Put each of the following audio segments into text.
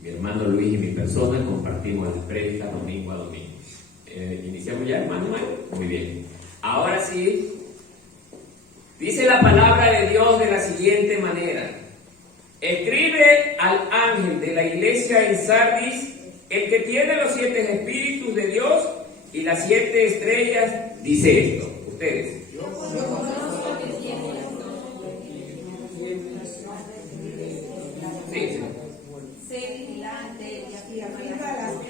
mi hermano Luis y mi persona compartimos las prédicas domingo a domingo. ¿Iniciamos ya, hermano? Muy bien. Ahora sí, dice la palabra de Dios de la siguiente manera: escribe al ángel de la iglesia en Sardis, el que tiene los 7 espíritus de Dios y las 7 estrellas, dice esto. Ustedes. Sí. Sé vigilante y afirma las 4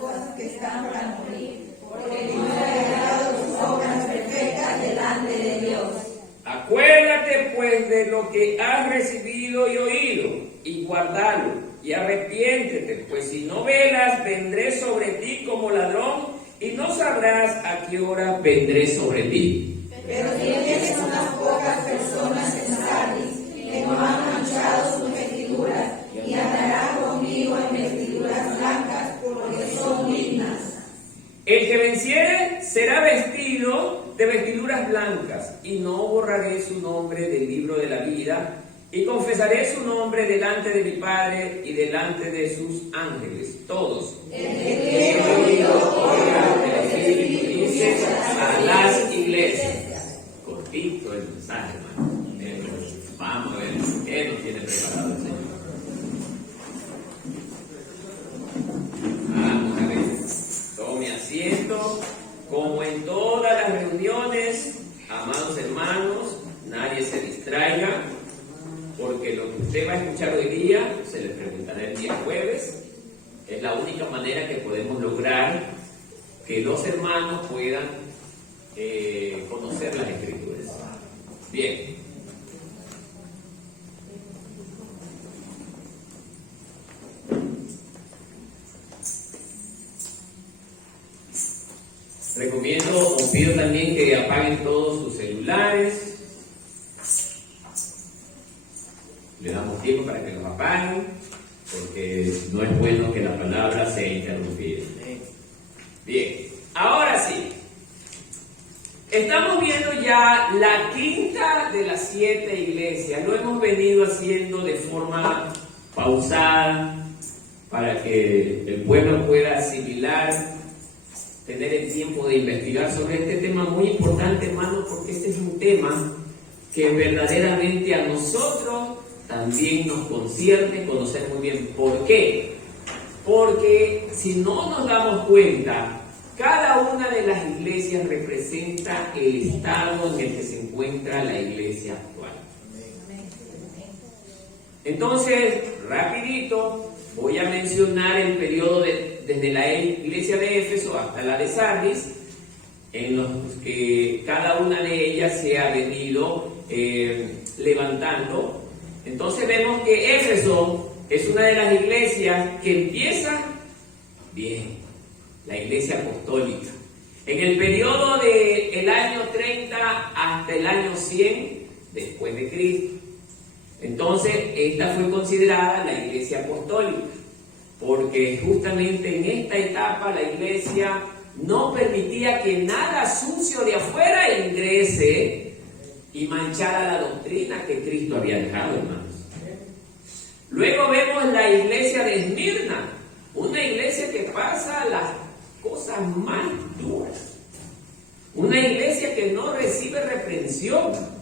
cosas que están para morir, porque no he hallado tus obras perfectas delante de Dios. Acuérdate pues de lo que has recibido y oído, y guardalo, y arrepiéntete, pues si no velas, vendré sobre ti como ladrón, y no sabrás a qué hora vendré sobre ti. Pero tienes unas pocas personas en Sardis que no han manchado sus vestiduras, y andarán conmigo en vestiduras blancas, porque son dignas. El que venciere será vestido de vestiduras blancas, y no borraré su nombre del libro de la vida, y confesaré su nombre delante de mi Padre y delante de sus ángeles, todos. El que tiene oído, oiga lo que el Espíritu dice a las iglesias. Cortito el mensaje, hermano. Vamos a ver qué nos tiene preparado el Señor. Vamos a ver. Tome asiento. Como en todas las reuniones, amados hermanos, nadie se distraiga, porque lo que usted va a escuchar hoy día se le preguntará el día jueves. Es la única manera que podemos lograr que los hermanos puedan conocer las Escrituras. Bien. Recomiendo o pido también que apaguen todos sus celulares. Le damos tiempo para que los apaguen, porque no es bueno que la palabra sea interrumpida. Bien, ahora sí. Estamos viendo ya la quinta de las 7 iglesias. Lo hemos venido haciendo de forma pausada para que el pueblo pueda asimilar, tener el tiempo de investigar sobre este tema muy importante, hermano, porque este es un tema que verdaderamente a nosotros también nos concierne conocer muy bien. ¿Por qué? Porque si no nos damos cuenta, cada una de las iglesias representa el estado en el que se encuentra la iglesia actual. Entonces, rapidito, voy a mencionar el periodo desde la iglesia de Éfeso hasta la de Sardis, en los que cada una de ellas se ha venido levantando. Entonces vemos que Éfeso es una de las iglesias que empieza bien, la iglesia apostólica. En el periodo del año 30 hasta el año 100 después de Cristo. Entonces, esta fue considerada la iglesia apostólica, porque justamente en esta etapa la iglesia no permitía que nada sucio de afuera ingrese y manchara la doctrina que Cristo había dejado, hermanos. Luego vemos la iglesia de Esmirna, una iglesia que pasa las cosas más duras, una iglesia que no recibe reprensión,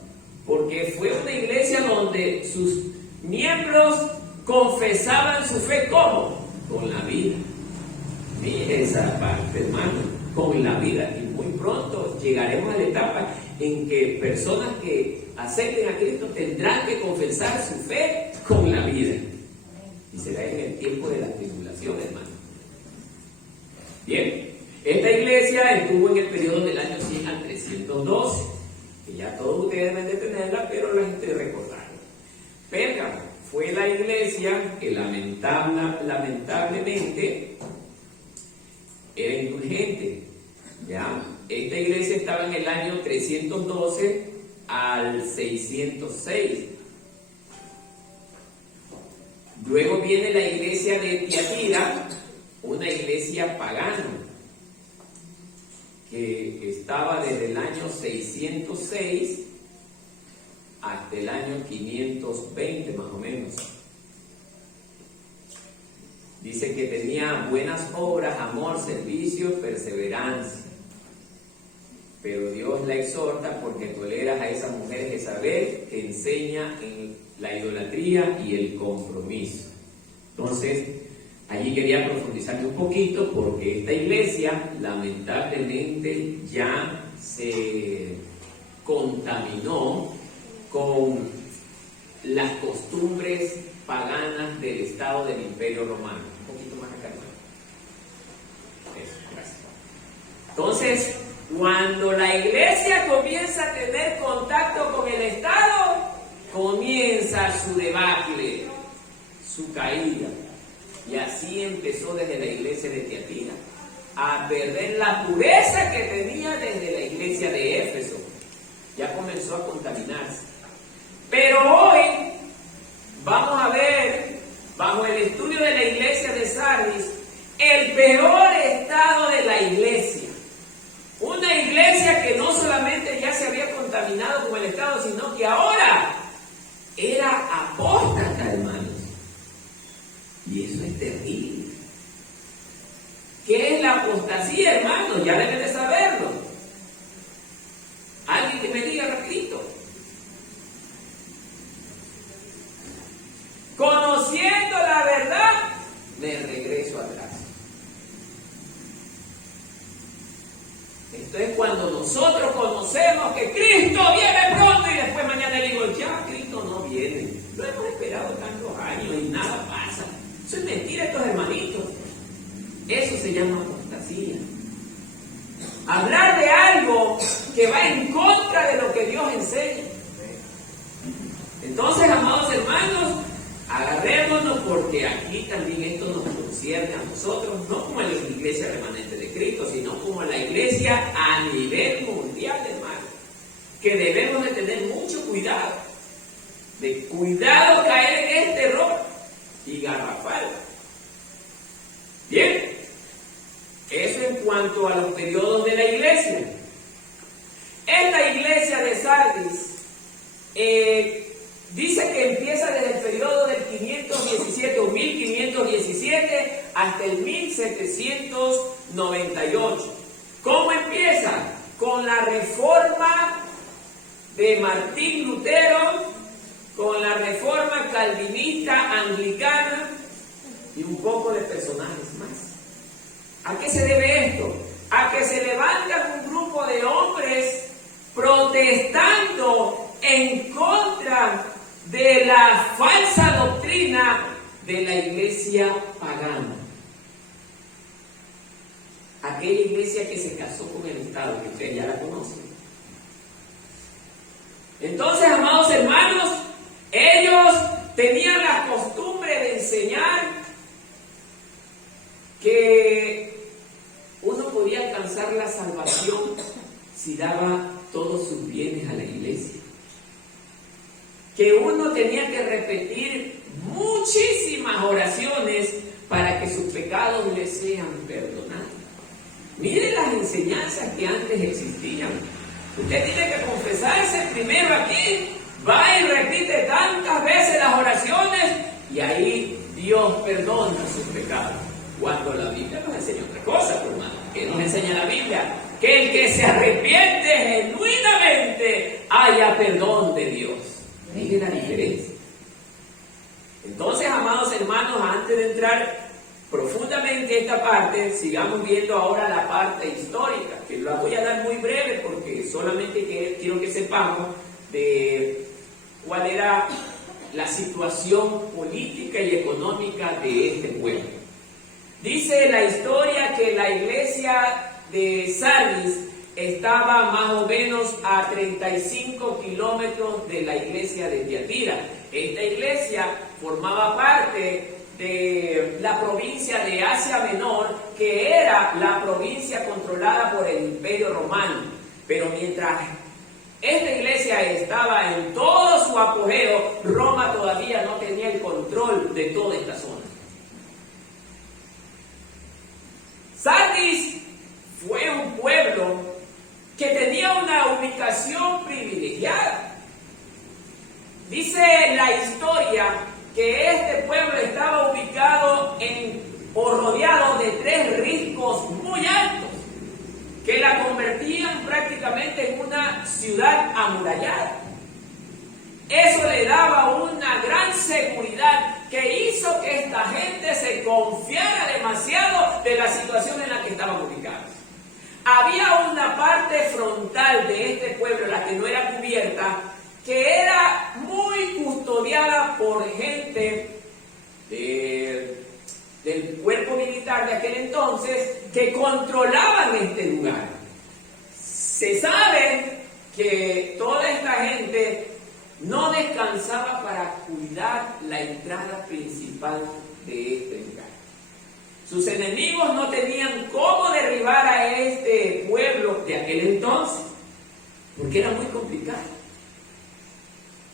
porque fue una iglesia donde sus miembros confesaban su fe. ¿Cómo? Con la vida. Mire esa parte, hermano, con la vida. Y muy pronto llegaremos a la etapa en que personas que acepten a Cristo tendrán que confesar su fe con la vida. Y será en el tiempo de la tribulación, hermano. Bien, esta iglesia estuvo en el periodo del año 100 al 312, que ya todos ustedes deben de tenerla, pero la gente recordarla. Pérgamo fue la iglesia que lamentablemente era indulgente. ¿Ya? Esta iglesia estaba en el año 312 al 606. Luego viene la iglesia de Tiatira, una iglesia pagana, que estaba desde el año 606 hasta el año 520 más o menos. Dice que tenía buenas obras, amor, servicio, perseverancia. Pero Dios la exhorta porque toleras a esa mujer Jezabel que enseña en la idolatría y el compromiso. Entonces, allí quería profundizar un poquito porque esta iglesia lamentablemente ya se contaminó con las costumbres paganas del Estado del Imperio Romano. Un poquito más acá. Eso, gracias. Entonces, cuando la iglesia comienza a tener contacto con el Estado, comienza su debacle, su caída. Y así empezó desde la iglesia de Tiatira a perder la pureza que tenía desde la iglesia de Éfeso. Ya comenzó a contaminarse. Pero hoy vamos a ver, bajo el estudio de la iglesia de Sardis, el peor estado de la iglesia. Una iglesia que no solamente ya se había contaminado con el Estado, sino que ahora era apóstata, hermanos. Y eso es terrible. ¿Qué es la apostasía, hermanos? Ya deben de saberlo. Alguien que me diga rapidito. Conociendo la verdad, me regreso atrás. Esto es cuando nosotros conocemos que Cristo viene pronto y después mañana digo, ya Cristo no viene. Lo hemos esperado tantos años y nada pasa. Eso es mentira, estos hermanitos. Eso se llama apostasía. Hablar de algo que va en contra de lo que Dios enseña. Entonces, amados hermanos, agarrémonos porque aquí también esto nos concierne a nosotros, no como en la iglesia remanente de Cristo, sino como en la iglesia a nivel mundial, hermano, que debemos de tener mucho cuidado, de cuidado caer en este error y garrafal. Bien, eso en cuanto a los periodos de la iglesia. Esta iglesia de Sardis dice que empieza desde el periodo del 517 o 1517 hasta el 1798. ¿Cómo empieza? Con la reforma de Martín Lutero, con la reforma calvinista anglicana y un poco de personajes más. ¿A qué se debe esto? A que se levantan un grupo de hombres protestando en contra de la falsa doctrina de la iglesia pagana. Aquella iglesia que se casó con el Estado, que ustedes ya la conocen. Entonces, amados hermanos, ellos tenían la costumbre de enseñar que uno podía alcanzar la salvación si daba todos sus bienes a la iglesia. Que uno tenía que repetir muchísimas oraciones para que sus pecados le sean perdonados. Miren las enseñanzas que antes existían. Usted tiene que confesarse primero aquí, va y repite tantas veces las oraciones y ahí Dios perdona sus pecados. Cuando la Biblia nos enseña otra cosa, hermano. ¿Qué nos enseña la Biblia? Que el que se arrepiente genuinamente haya perdón de Dios. Miren la diferencia. Entonces, amados hermanos, antes de entrar profundamente en esta parte, sigamos viendo ahora la parte histórica, que la voy a dar muy breve porque solamente quiero que sepamos de cuál era la situación política y económica de este pueblo. Dice la historia que la iglesia de Sardis estaba más o menos a 35 kilómetros de la iglesia de Tiatira. Esta iglesia formaba parte de la provincia de Asia Menor, que era la provincia controlada por el Imperio Romano. Pero mientras esta iglesia estaba en todo su apogeo, Roma todavía no tenía el control de toda esta zona. Sardis fue un pueblo que tenía una ubicación privilegiada. Dice la historia que este pueblo estaba ubicado en 3 riscos muy altos que la convertían prácticamente en una ciudad amurallada. Eso le daba una gran seguridad que hizo que esta gente se confiara demasiado de la situación en la que estaban ubicados. Había una parte frontal de este pueblo, la que no era cubierta, que era muy custodiada por gente del cuerpo militar de aquel entonces que controlaban este lugar. Se sabe que toda esta gente no descansaba para cuidar la entrada principal de este lugar. Sus enemigos no tenían cómo derribar a este pueblo de aquel entonces, porque era muy complicado.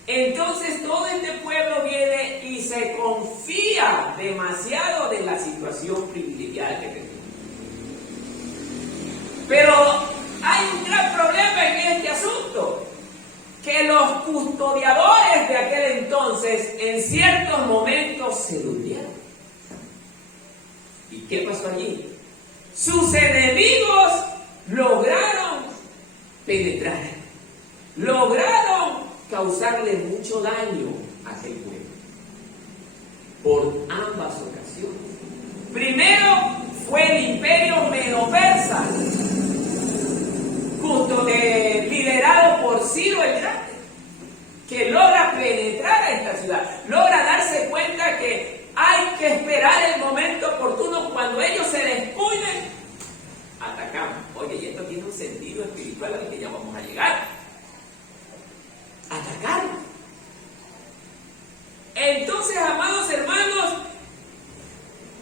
Entonces todo este pueblo viene y se confía demasiado de la situación privilegiada que tenía. Pero hay un gran problema en este asunto, que los custodiadores de aquel entonces en ciertos momentos se durmieron. ¿Y qué pasó allí? Sus enemigos lograron penetrar, lograron causarle mucho daño a aquel pueblo por ambas ocasiones. Primero fue el imperio medo-persa, liderado por Ciro el Grande, que logra penetrar a esta ciudad, logra darse cuenta que hay que esperar el momento oportuno. Cuando ellos se descuiden, atacamos. Oye, y esto tiene un sentido espiritual al que ya vamos a llegar. Atacar. Entonces, amados hermanos,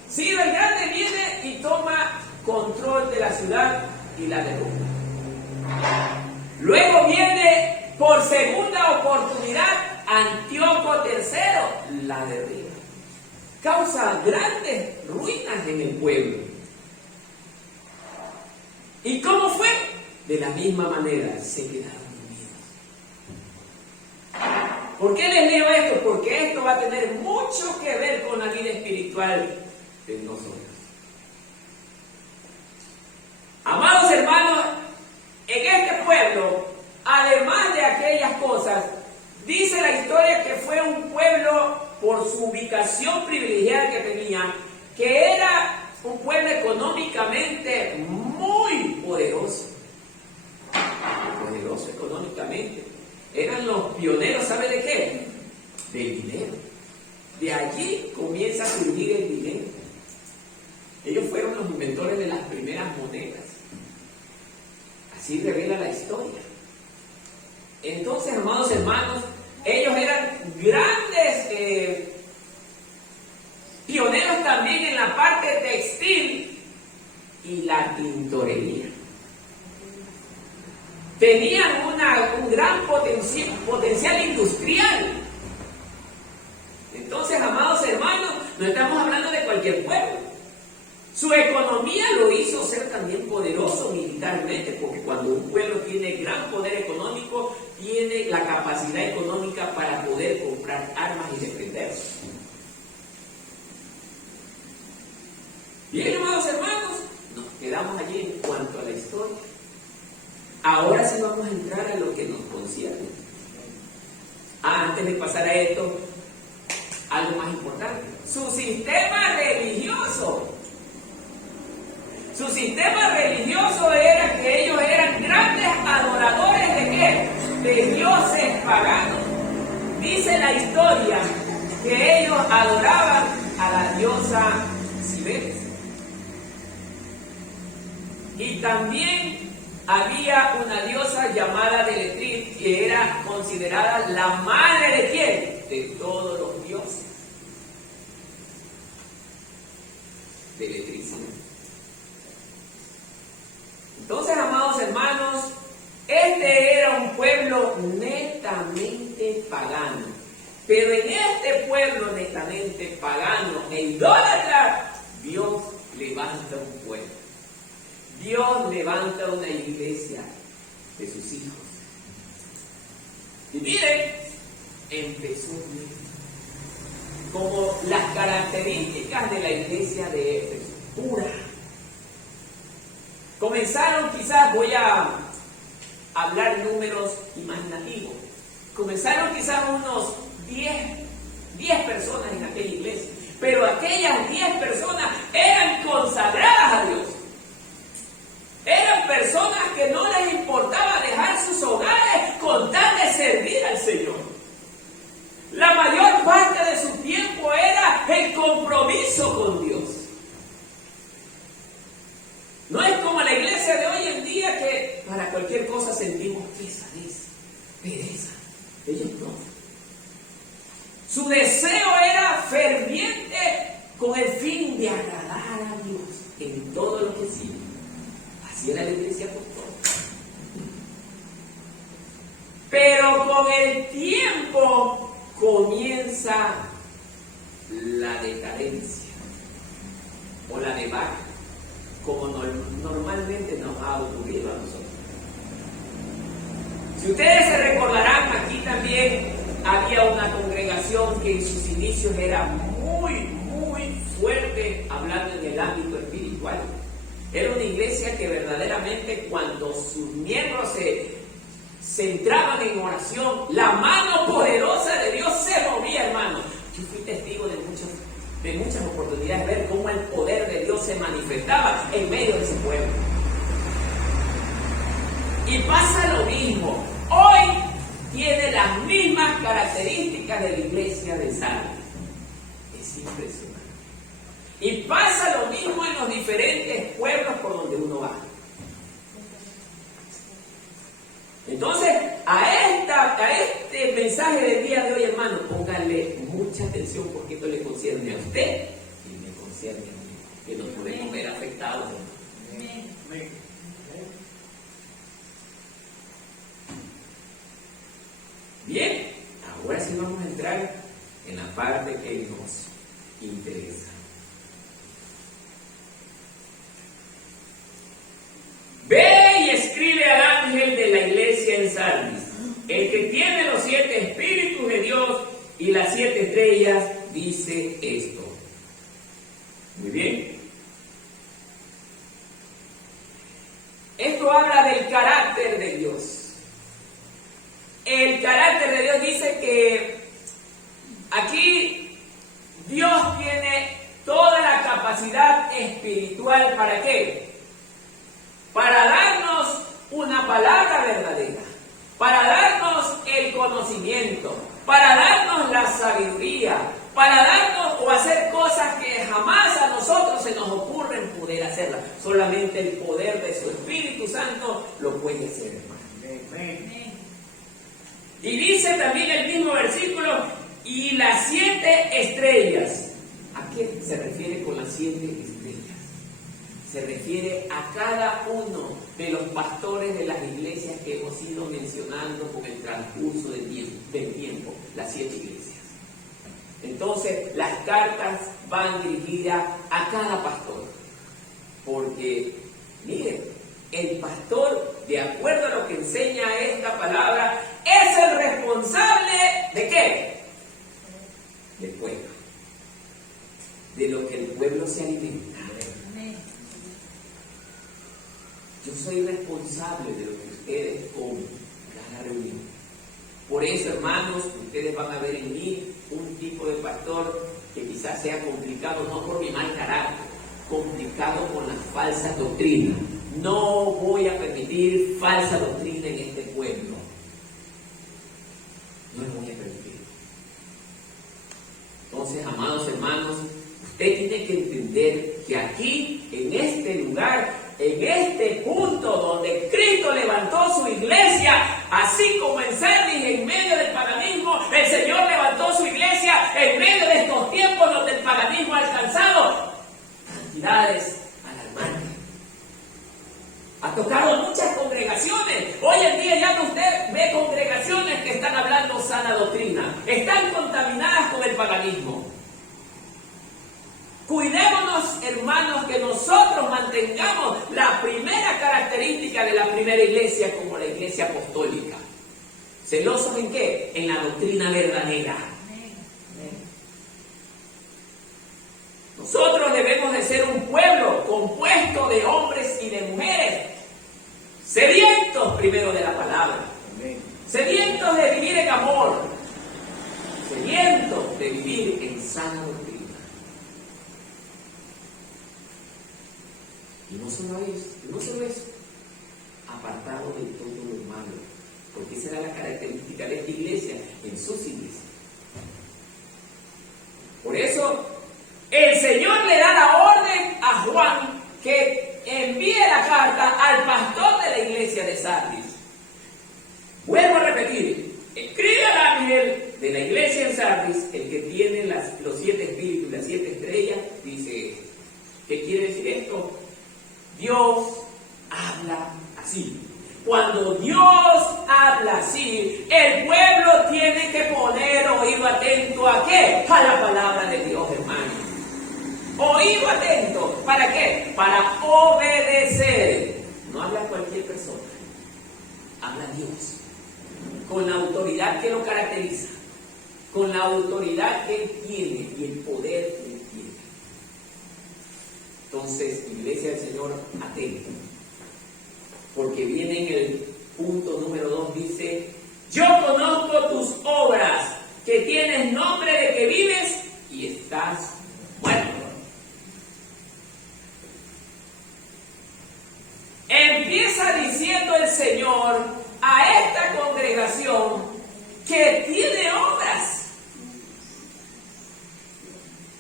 Ciro el Grande viene y toma control de la ciudad y la derrota. Luego viene por segunda oportunidad Antíoco III, la derriba. Causa grandes ruinas en el pueblo. ¿Y cómo fue? De la misma manera, se quedaron dormidos. ¿Por qué les leo esto? Porque esto va a tener mucho que ver con la vida espiritual de nosotros. Amados hermanos, en este pueblo, además de aquellas cosas, dice la historia que fue un pueblo, por su ubicación privilegiada que tenía, que era un pueblo económicamente muy poderoso. Poderoso económicamente. Eran los pioneros, ¿sabe de qué? Del dinero. De allí comienza a surgir el dinero. Ellos fueron los inventores de las primeras monedas. Así revela la historia. Entonces, amados hermanos, ellos eran grandes pioneros también en la parte textil y la tintorería. Tenían un gran potencial industrial. Entonces, amados hermanos, no estamos hablando de cualquier pueblo. Su economía lo hizo ser también poderoso militarmente, porque cuando un pueblo tiene gran poder económico, tiene la capacidad económica para poder comprar armas y defenderse. Bien, amados hermanos, nos quedamos allí en cuanto a la historia. Ahora sí vamos a entrar a lo que nos concierne. Antes de pasar a esto, algo más importante. Su sistema religioso. Su sistema religioso era que ellos eran grandes adoradores ¿de qué? De dioses paganos. Dice la historia que ellos adoraban a la diosa Cibeles. Y también había una diosa llamada Deletrith, que era considerada la madre de ¿quién? De todos los dioses. Deletrith. Entonces, amados hermanos, este era un pueblo netamente pagano. Pero en este pueblo netamente pagano e idólatra, Dios levanta un pueblo. Dios levanta una iglesia de sus hijos. Y miren, empezó bien. Como las características de la iglesia de Éfeso, pura, Comenzaron, quizás voy a hablar números imaginativos, comenzaron quizás unos 10 personas en aquella iglesia, pero aquellas 10 personas eran consagradas a Dios. Eran personas que no les importaba dejar sus hogares con tal de servir al Señor. La mayor parte de su tiempo era el compromiso con Dios. No es como la iglesia de hoy en día que para cualquier cosa sentimos pesadez, pereza. Ellos no. Su deseo era ferviente con el fin de agradar a Dios en todo lo que hacía. Así era la iglesia apostólica. Pero con el tiempo comienza la decadencia o la debacle, como normalmente nos ha ocurrido a nosotros. Si ustedes se recordarán, aquí también había una congregación que en sus inicios era muy fuerte, hablando en el ámbito espiritual. Era una iglesia que verdaderamente, cuando sus miembros se entraban en oración, la mano poderosa de Dios se movía, hermano. Yo fui testigo de muchas oportunidades de ver cómo el poder de Dios se manifestaba en medio de ese pueblo. Y pasa lo mismo. Hoy tiene las mismas características de la iglesia de Sardis. Es impresionante. Y pasa lo mismo en los diferentes pueblos por donde uno va. Entonces, a este mensaje del día de hoy, hermano, póngale mucha atención, porque esto le concierne a usted y me concierne a mí, que nos podemos ver afectados. Amén. Bien, ahora sí vamos a entrar en la parte que nos interesa. Ve y escribe al ángel de la iglesia en Sardis, el que tiene los 7 espíritus de Dios y las 7 estrellas, dice esto. Muy bien. Esto habla del carácter de Dios. El carácter de Dios dice que aquí Dios tiene toda la capacidad espiritual. ¿Para qué? Para darnos una palabra verdadera, para darnos el conocimiento, para darnos la sabiduría, para darnos o hacer cosas que jamás a nosotros se nos ocurren poder hacerlas. Solamente el poder de su Espíritu Santo lo puede hacer, hermano. Amén. Y dice también el mismo versículo, y las 7 estrellas. ¿A qué se refiere con las 7 estrellas? Se refiere a cada uno de los pastores de las iglesias que hemos ido mencionando con el transcurso del tiempo, las 7 iglesias. Entonces, las cartas van dirigidas a cada pastor, porque, miren, el pastor, de acuerdo a lo que enseña esta palabra, es el responsable ¿de qué? Del pueblo, de lo que el pueblo se alimenta. Yo soy responsable de lo que ustedes comen cada reunión. Por eso, hermanos, ustedes van a ver en mí un tipo de pastor que quizás sea complicado, no por mi mal carácter, complicado con las falsas doctrinas. No voy a permitir falsa doctrina en este pueblo. No lo voy a permitir. Entonces, amados hermanos, usted tiene que entender que aquí, en este lugar, en este punto donde Cristo levantó su iglesia, así como en Sardis, en medio del paganismo, el Señor levantó su iglesia en medio de estos tiempos donde el paganismo ha alcanzado cantidades alarmantes. Ha tocado muchas congregaciones. Hoy en día ya usted ve congregaciones que están hablando sana doctrina. Están contaminadas con el paganismo. Cuidémonos, hermanos, que nosotros mantengamos la primera característica de la primera iglesia como la iglesia apostólica. ¿Celosos en qué? En la doctrina verdadera. Nosotros debemos de ser un pueblo compuesto de hombres y de mujeres primero de la palabra. Sedientos de vivir en amor. Sedientos de vivir en sana doctrina. Y no solo eso, apartado de todo lo malo, porque esa era la característica de esta iglesia en sus iglesias. Por eso, el Señor le da la orden a Juan que envíe la carta al pastor de la iglesia de Sardis. Vuelvo a repetir, escribe al ángel de la iglesia en Sardis, el que tiene los 7 espíritus y las 7 estrellas, dice, ¿qué quiere decir esto? Dios habla así. Cuando Dios habla así, el pueblo tiene que poner oído atento ¿a qué? A la palabra de Dios, hermano. Oído atento, ¿para qué? Para obedecer. No habla cualquier persona, habla Dios, con la autoridad que lo caracteriza, con la autoridad que Él tiene y el poder que Él tiene. Entonces, iglesia del Señor, atento. Porque viene en el punto número 2, dice, yo conozco tus obras, que tienes nombre de que vives y estás muerto. Empieza diciendo el Señor a esta congregación que tiene obras.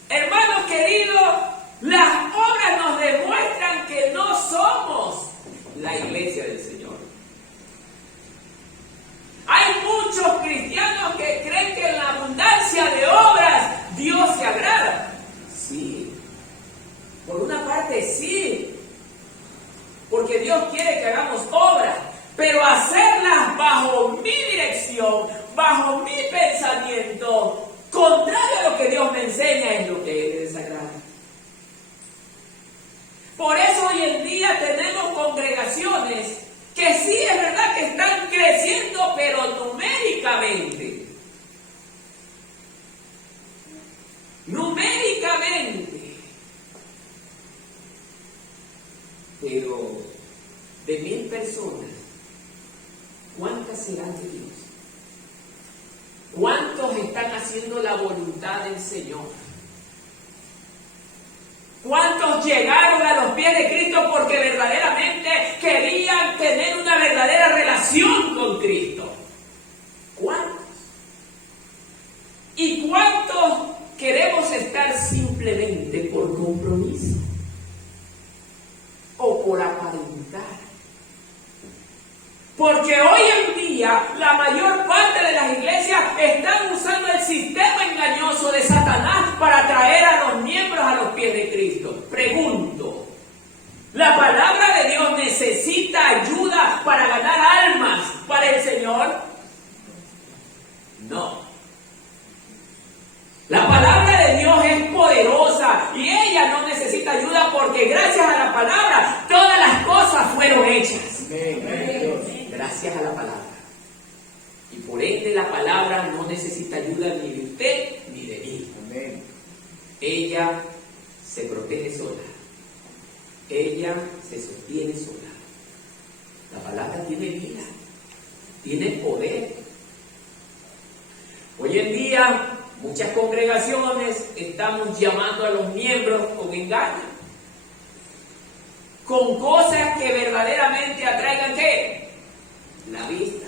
Hermanos queridos, las obras nos demuestran que no somos la iglesia del Señor. Hay muchos cristianos que creen que en la abundancia de obras Dios se agrada. Sí, por una parte sí, porque Dios quiere que hagamos obras, pero hacerlas bajo mi dirección, bajo mi pensamiento, contrario a lo que Dios me enseña, es lo que le desagrada. Por eso hoy en día tenemos congregaciones que sí es verdad que están creciendo, pero numéricamente. Numéricamente. Pero de 1000 personas, ¿cuántas serán de Dios? ¿Cuántos están haciendo la voluntad del Señor? ¿Cuántos llegaron a los pies de Cristo porque verdaderamente querían tener una verdadera relación con Cristo? ¿Cuántos? ¿Y cuántos queremos estar simplemente por compromiso? ¿O por aparentar? Porque hoy en día la mayor parte de las iglesias están usando el sistema engañoso de Satanás para traer a los miembros a los pies de Cristo. Pregunto, ¿la palabra de Dios necesita ayuda para ganar almas para el Señor? No. La palabra de Dios es poderosa y ella no necesita ayuda porque gracias a la palabra todas las cosas fueron hechas. Gracias a la palabra. Y por ende la palabra no necesita ayuda ni de usted ni de mí. Amén. Ella se protege sola. Ella se sostiene sola. La palabra tiene vida, tiene poder. Hoy en día muchas congregaciones estamos llamando a los miembros con engaño, con cosas que verdaderamente atraigan ¿qué? La vista.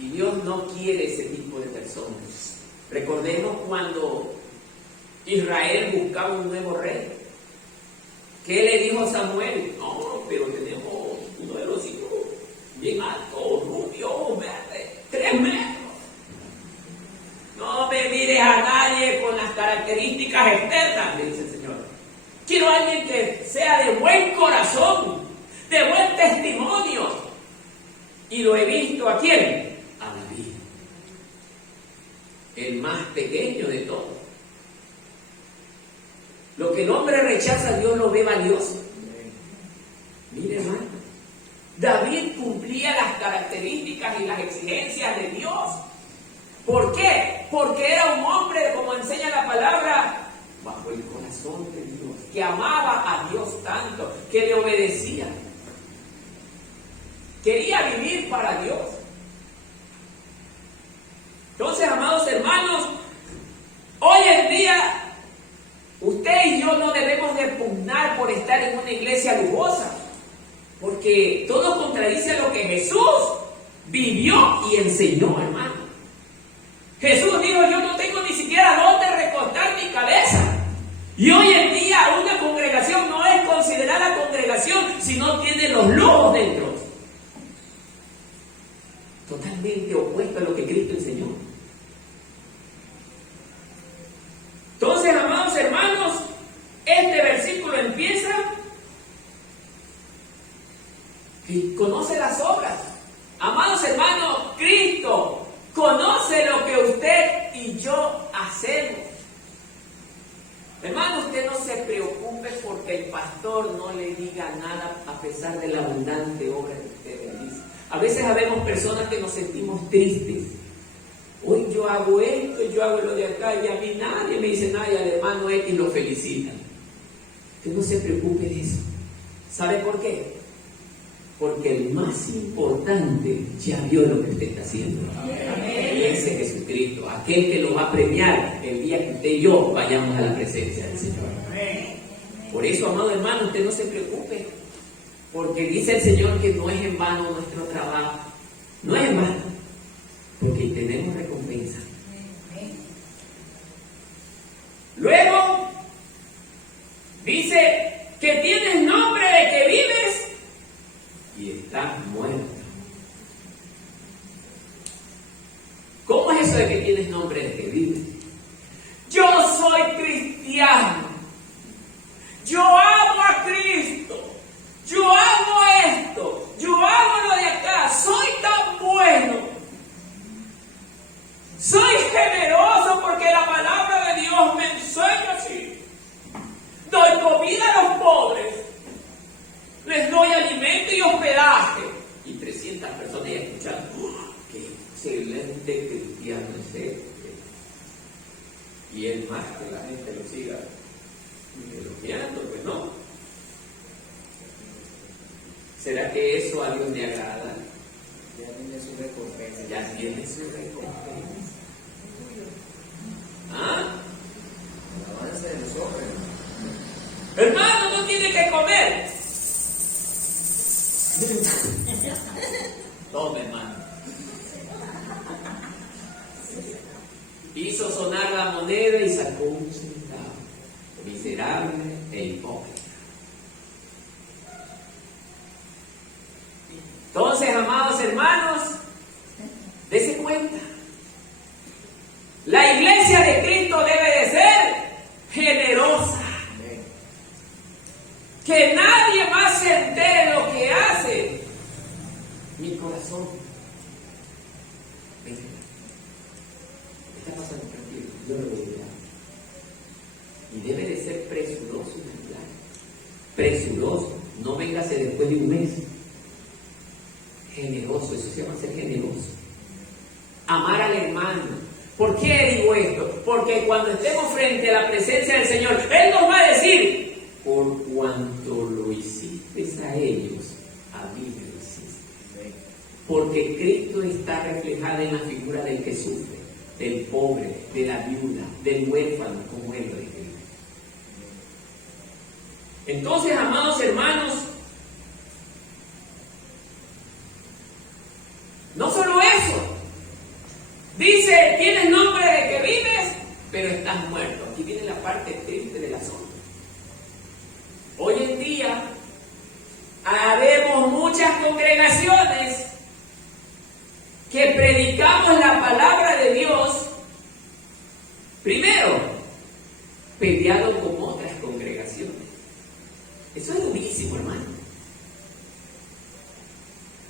Y Dios no quiere ese tipo de personas. Recordemos cuando Israel buscaba un nuevo rey. ¿Qué le dijo Samuel? No, pero tenemos uno de los hijos bien alto, rubio, verde, 3 metros. No me mires a nadie con las características externas, le dice el Señor. Quiero a alguien que sea de buen corazón, de buen testimonio. Y lo he visto ¿a quién? A David, el más pequeño de todos. Lo que el hombre rechaza, Dios lo ve valioso. Mire, hermano, David cumplía las características y las exigencias de Dios. ¿Por qué? Porque era un hombre, como enseña la palabra, bajo el corazón de Dios, que amaba a Dios tanto, que le obedecía. quería vivir para Dios. Entonces, amados hermanos, hoy en día, usted y yo no debemos de pugnar por estar en una iglesia lujosa, porque todo contradice lo que Jesús vivió y enseñó, hermano. Jesús dijo, yo no tengo ni siquiera dónde recostar mi cabeza. Y hoy en día una congregación no es considerada congregación si no tiene los lujos dentro. Totalmente opuesto a lo que Cristo enseñó. Entonces, amados hermanos, este versículo empieza y conoce las obras. Amados hermanos, Cristo conoce lo que usted y yo hacemos. Hermano, usted no se preocupe porque el pastor no le diga nada a pesar de la abundante obra que usted realiza. A veces habemos personas que nos sentimos tristes. Hoy yo hago esto, yo hago lo de acá, y a mí nadie me dice nada, y al hermano X lo felicitan. Usted no se preocupe de eso. ¿Sabe por qué? Porque el más importante ya vio lo que usted está haciendo. Y ese es Jesucristo, aquel que lo va a premiar el día que usted y yo vayamos a la presencia del Señor. Por eso, amado hermano, usted no se preocupe, porque dice el Señor que no es en vano nuestro trabajo. No es en vano, porque tenemos recompensa. Luego, dice que tienes nombre de que vives y estás muerto. ¿Cómo es eso de que tienes nombre de que vives? Yo soy cristiano. Yo amo a Cristo. Yo amo esto. Yo amo lo de acá. Soy tan bueno. Soy generoso porque la palabra de Dios me enseña así. Doy comida a los pobres. Les doy alimento y hospedaje. Y 300 personas ya escuchando. ¡Qué excelente cristiano es este! Y es más que la gente lo siga elogiando, pues no. ¿Será que eso a Dios le agrada? Ya tiene su recompensa. Ya tiene su recompensa. ¿Ah? La avance de los hombres. Hermano, no tiene que comer. Toma, hermano. Hizo sonar la moneda y sacó un centavo. Miserable e hipócrita. Entonces, amados hermanos, dése cuenta. La iglesia de Cristo debe de ser generosa. Que nadie más se entere lo que hace. Mi corazón. Venga. ¿Qué está pasando? Tranquilo. Yo lo voy a mirar. Y debe de ser presuroso en el plan. Presuroso. No véngase después de un mes. Generoso. Eso se llama ser generoso. Amar al hermano. ¿Por qué digo esto? Porque cuando estemos frente a la presencia del Señor, Él nos va a decir: por cuanto lo hiciste a ellos, a mí me lo hiciste. Porque Cristo está reflejado en la figura del que sufre, del pobre, de la viuda, del huérfano, como Él lo describe. Entonces, amados hermanos, no solo eso, dice, tienes nombre de que vives, pero estás muerto. Aquí viene la parte triste del asunto. Hoy en día, habemos muchas congregaciones que predicamos la palabra de Dios, primero, peleado con otras congregaciones. Eso es durísimo, hermano.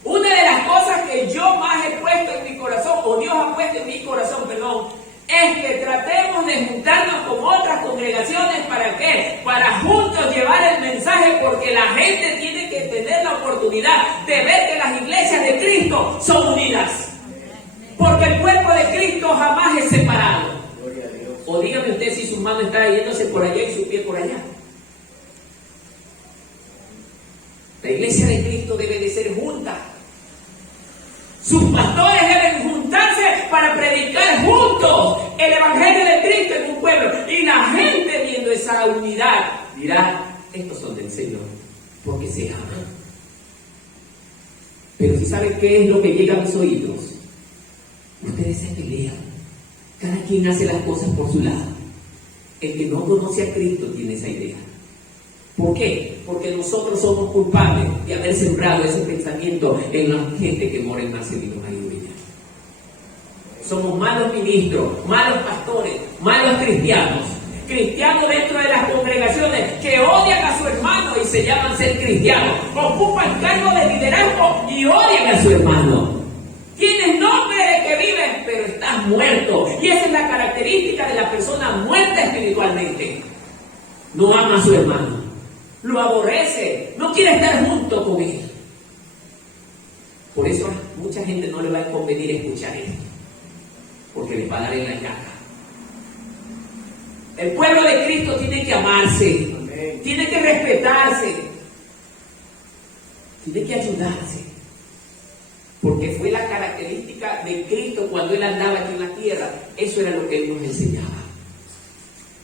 Una de las cosas que yo más he puesto en mi corazón, o Dios ha puesto en mi corazón, perdón, es que tratemos de juntarnos con otras congregaciones. ¿Para qué? Para juntos llevar el mensaje, porque la gente tiene que tener la oportunidad de ver que las iglesias de Cristo son unidas. Porque el cuerpo de Cristo jamás es separado. Gloria a Dios. O dígame usted si su mano está yéndose por allá y su pie por allá. La iglesia de Cristo debe de ser junta. Sus pastores deben juntarse para predicar juntos el Evangelio de Cristo en un pueblo. Y la gente viendo esa unidad dirá, estos son del Señor, porque se aman. Pero si saben qué es lo que llega a mis oídos, ustedes se pelean. Cada quien hace las cosas por su lado. El que no conoce a Cristo tiene esa idea. ¿Por qué? Porque nosotros somos culpables de haber sembrado ese pensamiento en la gente que mora en Marcelino Mayuella. Somos malos ministros, malos pastores, malos cristianos. Cristianos dentro de las congregaciones que odian a su hermano y se llaman ser cristianos. Ocupan cargos de liderazgo y odian a su hermano. Tienes nombre de que vives, pero estás muerto. Y esa es la característica de la persona muerta espiritualmente. No ama a su hermano. Lo aborrece, no quiere estar junto con él. Por eso a mucha gente no le va a convenir escuchar esto, porque les va a dar en la llaga. El pueblo de Cristo tiene que amarse, amén, tiene que respetarse, tiene que ayudarse, porque fue la característica de Cristo cuando Él andaba aquí en la tierra. Eso era lo que Él nos enseñaba.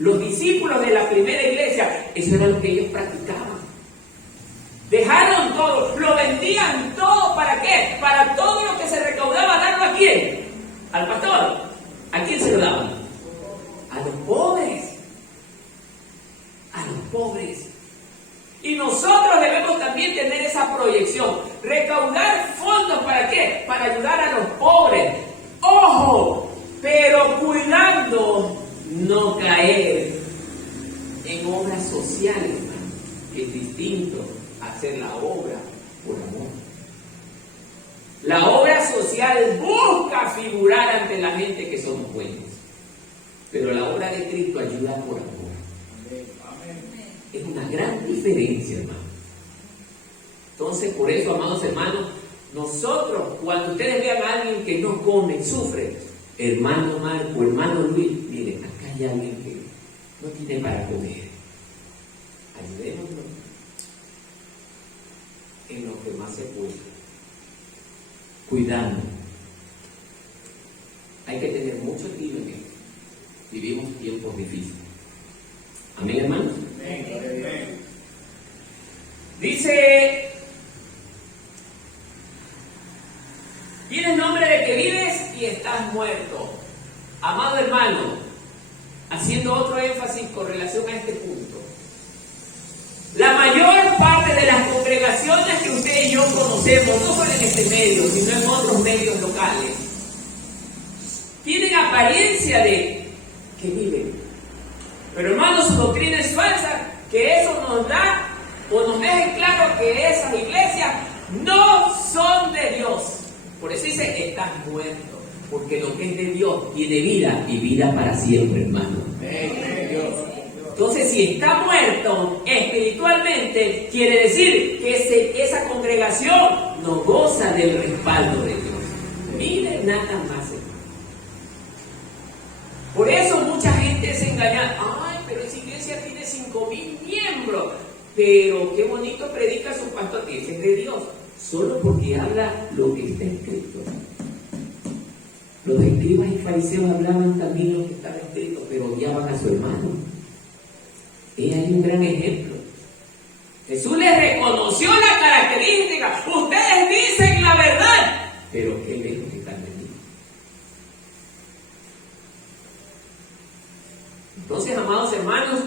Los discípulos de la primera iglesia, eso era lo que ellos practicaban. Dejaron todo, lo vendían todo. ¿Para qué? Para todo lo que se recaudaba, ¿darlo a quién? Al pastor. ¿A quién se lo daban? A los pobres. A los pobres. Y nosotros debemos también tener esa proyección. Recaudar fondos, ¿para qué? Para ayudar a los pobres. ¡Ojo! Pero cuidando no caer en obras sociales, que es distinto a hacer la obra por amor. La obra social busca figurar ante la gente que somos buenos, pero la obra de Cristo ayuda por amor. Es una gran diferencia, hermano. Entonces, por eso, amados hermanos, nosotros, cuando ustedes vean a alguien que no come, sufre, hermano Marco, hermano Luis, miren, acá hay alguien que no tiene para comer. Ayudémoslo en lo que más se pueda, cuidando. Hay que tener mucho tiro en esto. Vivimos tiempos difíciles. Amén, hermanos. Amén. Dice, tienes nombre de que vives y estás muerto. Amado hermano, haciendo otro énfasis con relación a este punto, la mayor parte de las congregaciones que usted y yo conocemos, no solo en este medio, sino en otros medios locales, tienen apariencia de que viven. Pero hermanos, su doctrina es falsa, que eso nos da o nos deje claro que esas iglesias no son de Dios. Por eso dice, estás muerto, porque lo que es de Dios tiene vida y vida para siempre, hermano. Entonces, si está muerto espiritualmente, quiere decir que esa congregación no goza del respaldo de Dios. Miren nada más, hermano. Por eso mucha gente es engañada. Ay, pero esa iglesia tiene 5,000 miembros. Pero qué bonito predica su pastor, que ese es de Dios. Solo porque habla lo que está escrito. Los escribas y fariseos hablaban también lo que estaba escrito, pero odiaban a su hermano. He ahí un gran ejemplo. Jesús les reconoció la característica. Ustedes dicen la verdad, pero qué lejos están de mí. Entonces, amados hermanos,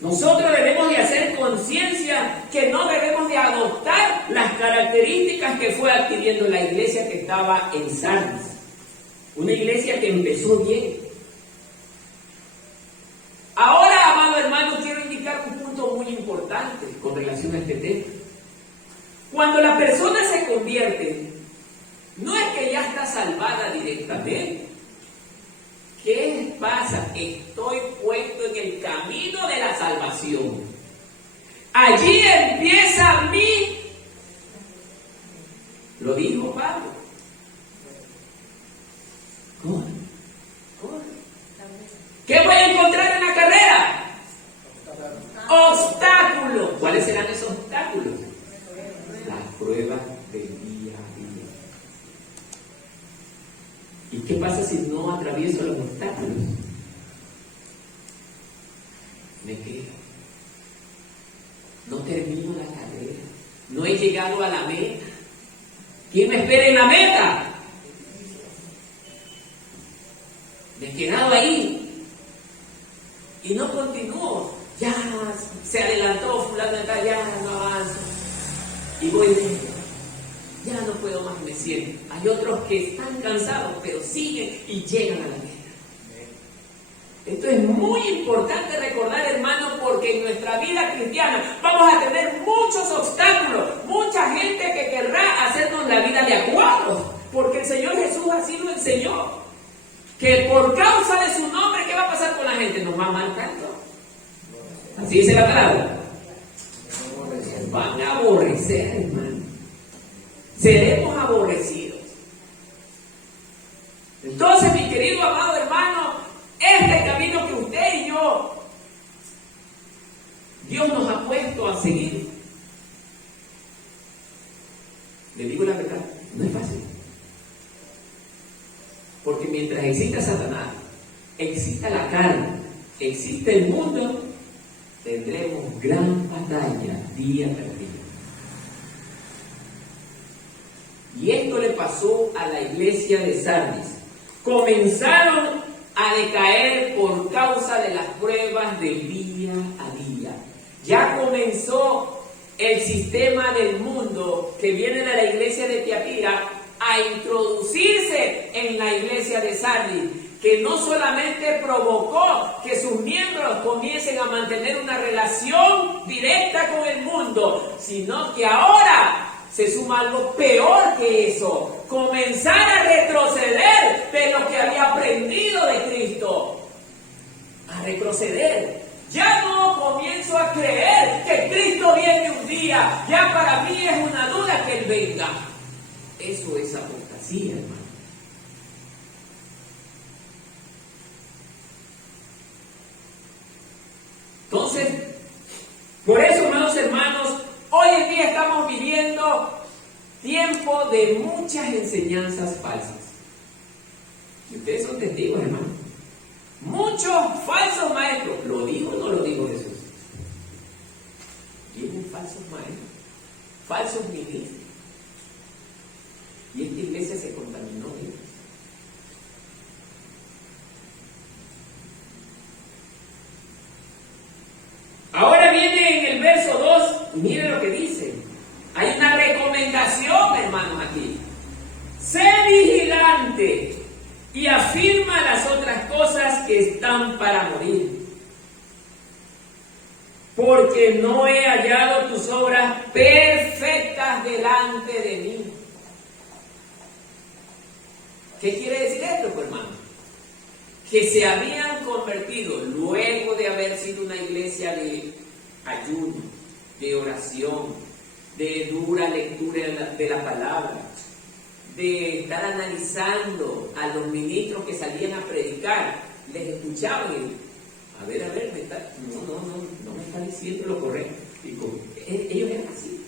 nosotros debemos de hacer conciencia que no debemos de adoptar las características que fue adquiriendo la iglesia que estaba en Sardis. Una iglesia que empezó bien. Ahora, amado hermano, quiero indicar un punto muy importante con relación a este tema. Cuando la persona se convierte, no es que ya está salvada directamente. ¿Qué pasa? Estoy puesto en el camino de la salvación. Allí empieza lo dijo Pablo. Corre. ¿Qué voy a encontrar en la carrera? Obstáculos. ¿Cuáles serán esos obstáculos? Las pruebas del día a día. atravieso los obstáculos, me quedo. No termino la carrera. No he llegado a la meta. ¿Quién me espera en la meta? Me he quedado ahí. Y no continúo. Ya se adelantó fulano de tal, ya no avanzo. Y voy lejos. Ya no puedo más, me siento. Hay otros que están cansados, pero siguen y llegan a la meta. Esto es muy importante recordar, hermanos, porque en nuestra vida cristiana vamos a tener muchos obstáculos, mucha gente que querrá hacernos la vida de acuerdos, porque el Señor Jesús así lo enseñó, que por causa de su nombre, ¿qué va a pasar con la gente? ¿Nos va a amar tanto? Así dice la palabra. Van a aborrecer, hermano. Seremos aborrecidos. Entonces, mi querido amado hermano, este camino que usted y yo, Dios nos ha puesto a seguir. Le digo la verdad, no es fácil. Porque mientras exista Satanás, exista la carne, existe el mundo, tendremos gran batalla día tras día. Y esto le pasó a la iglesia de Sardis. Comenzaron a decaer por causa de las pruebas de día a día. Ya comenzó el sistema del mundo que viene de la iglesia de Tiatira a introducirse en la iglesia de Sardis, que no solamente provocó que sus miembros comiencen a mantener una relación directa con el mundo, sino que ahora se suma algo peor que eso: comenzar a retroceder de lo que había aprendido de Cristo. A retroceder. Ya no comienzo a creer que Cristo viene un día. Ya para mí es una duda que Él venga. Eso es apostasía, hermano. Entonces, por eso, hermanos, hoy en día estamos viviendo tiempo de muchas enseñanzas falsas. Y ustedes son testigos, hermano. Muchos falsos maestros. ¿Lo dijo o no lo dijo Jesús? Vienen falsos maestros, falsos ministros. Y esta iglesia se contaminó de ellos. Ahora viene en el verso 2, mire lo que dice. Hay una recomendación, hermanos, aquí. Sé vigilante y afirma las otras cosas que están para morir. Porque no he hallado tus obras perfectas delante de mí. ¿Qué quiere decir esto, pues, hermano? Que se habían convertido, luego de haber sido una iglesia de ayuno, de oración, de dura lectura de la palabra, de estar analizando a los ministros que salían a predicar, les escuchaban y, a ver, no me está diciendo lo correcto. Ellos eran así.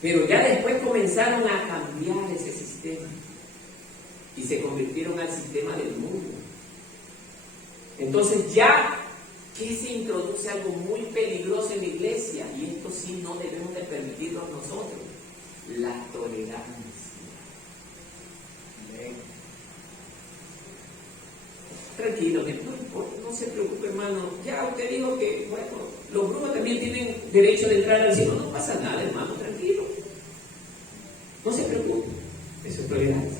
Pero ya después comenzaron a cambiar ese sistema y se convirtieron al sistema del mundo. Entonces ya que se introduce algo muy peligroso en la iglesia, y esto sí no debemos de permitirlo nosotros: la tolerancia. Tranquilo, no se preocupe, hermano. Ya usted dijo que, bueno, los brujos también tienen derecho de entrar al cielo. No pasa nada, hermano, tranquilo. No se preocupe, eso es tolerancia.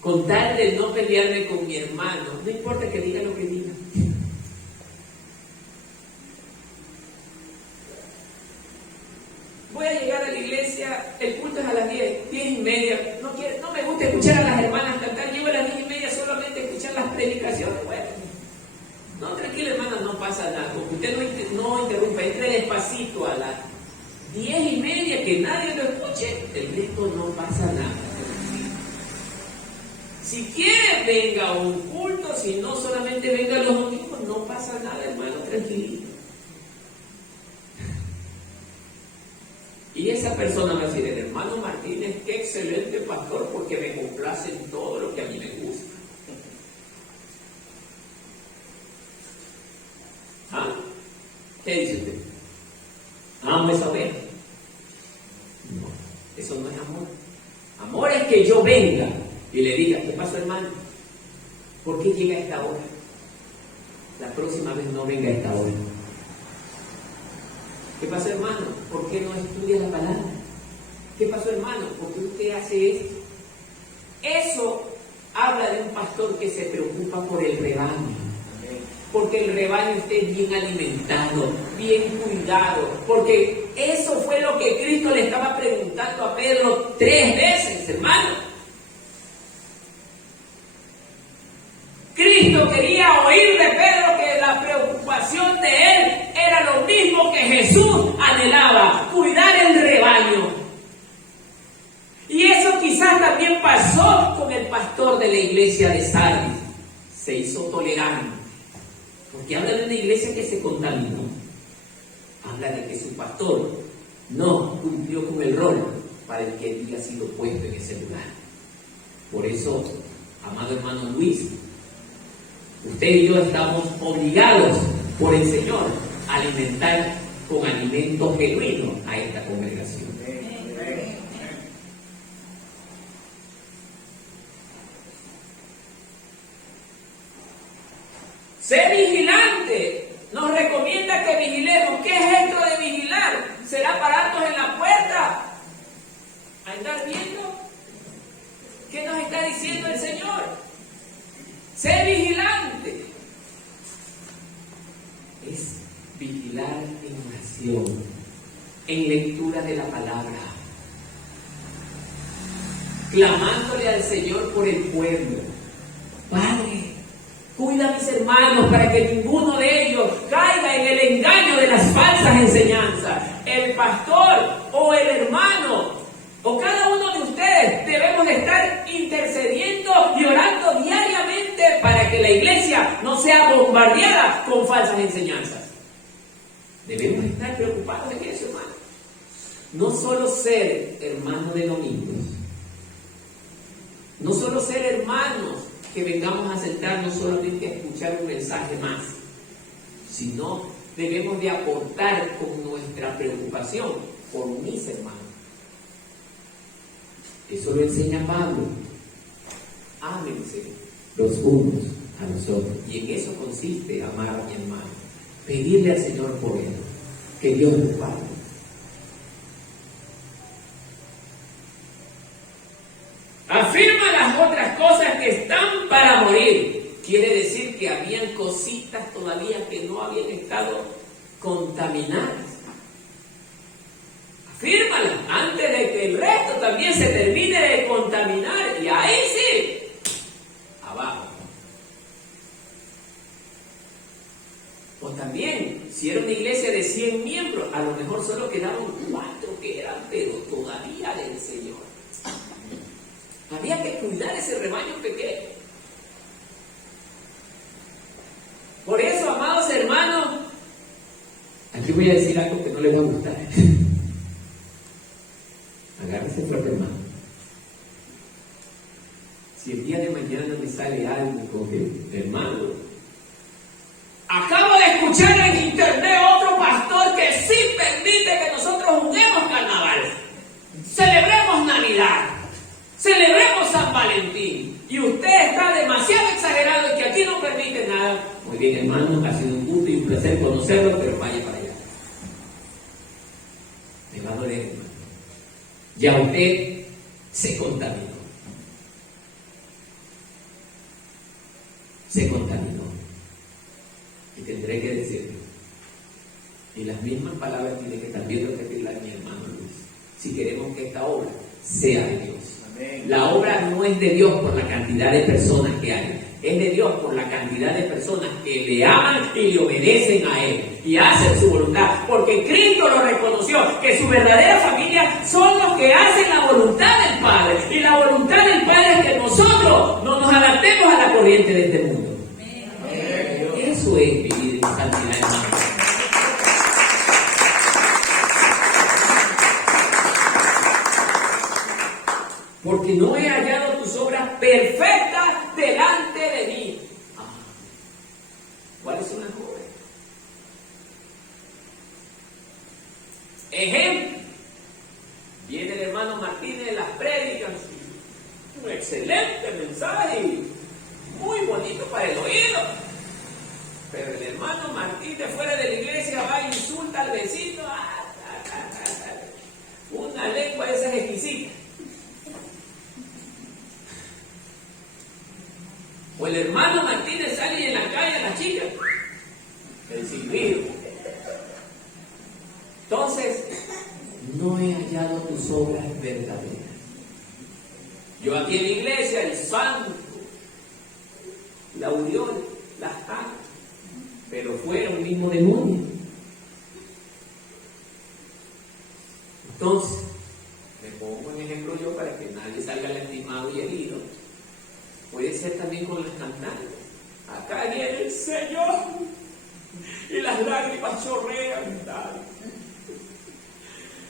Con tal de no pelearme con mi hermano, no importa que diga lo que diga. Voy a llegar a la iglesia, el culto es a las 10:30. No me gusta escuchar a las hermanas cantar. Llego a las 10:30 solamente a escuchar las predicaciones. Bueno, no, tranquila, hermana, no pasa nada. Porque usted no interrumpa, entre despacito a las 10:30, que nadie lo escuche, el resto no pasa nada. Si quiere, venga a un culto; si no, solamente venga los domingos, no pasa nada, hermano, tranquilito. Y esa personas van a decir, el hermano Martínez, qué excelente pastor, porque me complace en todo lo que a mí me gusta. ¿Ah? ¿Qué dice usted? ¿Amo esa oveja? No, eso no es amor. Amor es que yo venga y le diga, ¿qué pasó, hermano? ¿Por qué llega a esta hora? La próxima vez no venga a esta hora. ¿Qué pasó, hermano? ¿Por qué no estudia la palabra? ¿Qué pasó, hermano? ¿Por qué usted hace esto? Eso habla de un pastor que se preocupa por el rebaño. Porque el rebaño esté bien alimentado, bien cuidado. Porque eso fue lo que Cristo le estaba preguntando a Pedro 3 veces, hermano. Cristo quería oír de Pedro que la preocupación de él era lo mismo que Jesús anhelaba, cuidar el rebaño. Y eso quizás también pasó con el pastor de la iglesia de Sardis. Se hizo tolerante, porque habla de una iglesia que se contaminó. Habla de que su pastor no cumplió con el rol para el que había sido puesto en ese lugar. Por eso, amado hermano Luis, usted y yo estamos obligados por el Señor a alimentar con alimento genuino a esta congregación. Sé vigilante. Nos recomienda que vigilemos. ¿Qué es esto de vigilar? ¿Será pararnos en la puerta a estar viendo? ¿Qué nos está diciendo el Señor? Sé vigilante. Es vigilar en oración, en lectura de la palabra, clamándole al Señor por el pueblo. Padre, cuida a mis hermanos para que ninguno de ellos caiga en el engaño de las falsas enseñanzas. El pastor o el hermano o cada uno de ustedes debemos de estar intercediendo y orando diariamente para que la iglesia no sea bombardeada con falsas enseñanzas. Debemos estar preocupados en eso, hermano. No solo ser hermanos de domingos, no solo ser hermanos que vengamos a sentarnos solamente a escuchar un mensaje más, sino debemos de aportar con nuestra preocupación por mis hermanos. Eso lo enseña Pablo. Ámense los unos a los otros. Y en eso consiste amar a mi hermano. Pedirle al Señor por él. Que Dios lo guarde. Afirma las otras cosas que están para morir. Quiere decir que habían cositas todavía que no habían estado contaminadas. Afírmalas antes de que el resto también se termine de contaminar. Y ahí sí, abajo. O también, si era una iglesia de 100 miembros, a lo mejor solo quedaban 4 que eran, pero todavía del Señor. Había que cuidar ese rebaño pequeño. Por eso, amados hermanos, aquí voy a decir algo que no les va a gustar. Agárrese fuerte, hermano. Si el día de mañana me sale algo con que, hermano, acabo de escuchar en internet otro pastor que sí permite que nosotros juguemos carnaval, celebremos Navidad, celebremos San Valentín, y usted está demasiado exagerado en que aquí no permite nada. Muy bien, hermano, ha sido un gusto y un placer conocerlo, pero vaya para allá. Me va a doler, hermano. Ya usted se contaminó. Se contaminó. Y tendré que decirlo. Y las mismas palabras tiene que también repetirla mi hermano Luis. Si queremos que esta obra sea de Dios. Amén. La obra no es de Dios por la cantidad de personas que hay. Es de Dios por la cantidad de personas que le aman y le obedecen a Él y hacen su voluntad, porque Cristo lo reconoció, que su verdadera familia son los que hacen la voluntad del Padre, y la voluntad del Padre es que nosotros no nos adaptemos a la corriente de este mundo. Eso es vivir en santidad, hermano. perfecta delante de mí. ¿Cuál es una joven? Ejemplo, viene el hermano Martínez de las prédicas, un excelente mensaje, muy bonito para el oído, pero el hermano Martínez fuera de la iglesia va e insulta al vecino, una lengua de esas exquisitas. O el hermano Martínez sale en la calle a la chica, el silbido. Entonces, no he hallado tus obras verdaderas. Yo aquí en la iglesia, el santo, la aureola, las alas, pero fuera un mismo demonio. Entonces, me pongo en ejemplo yo para que nadie salga lastimado y herido. Puede ser también con las cantantes. Acá viene el Señor y las lágrimas chorrean.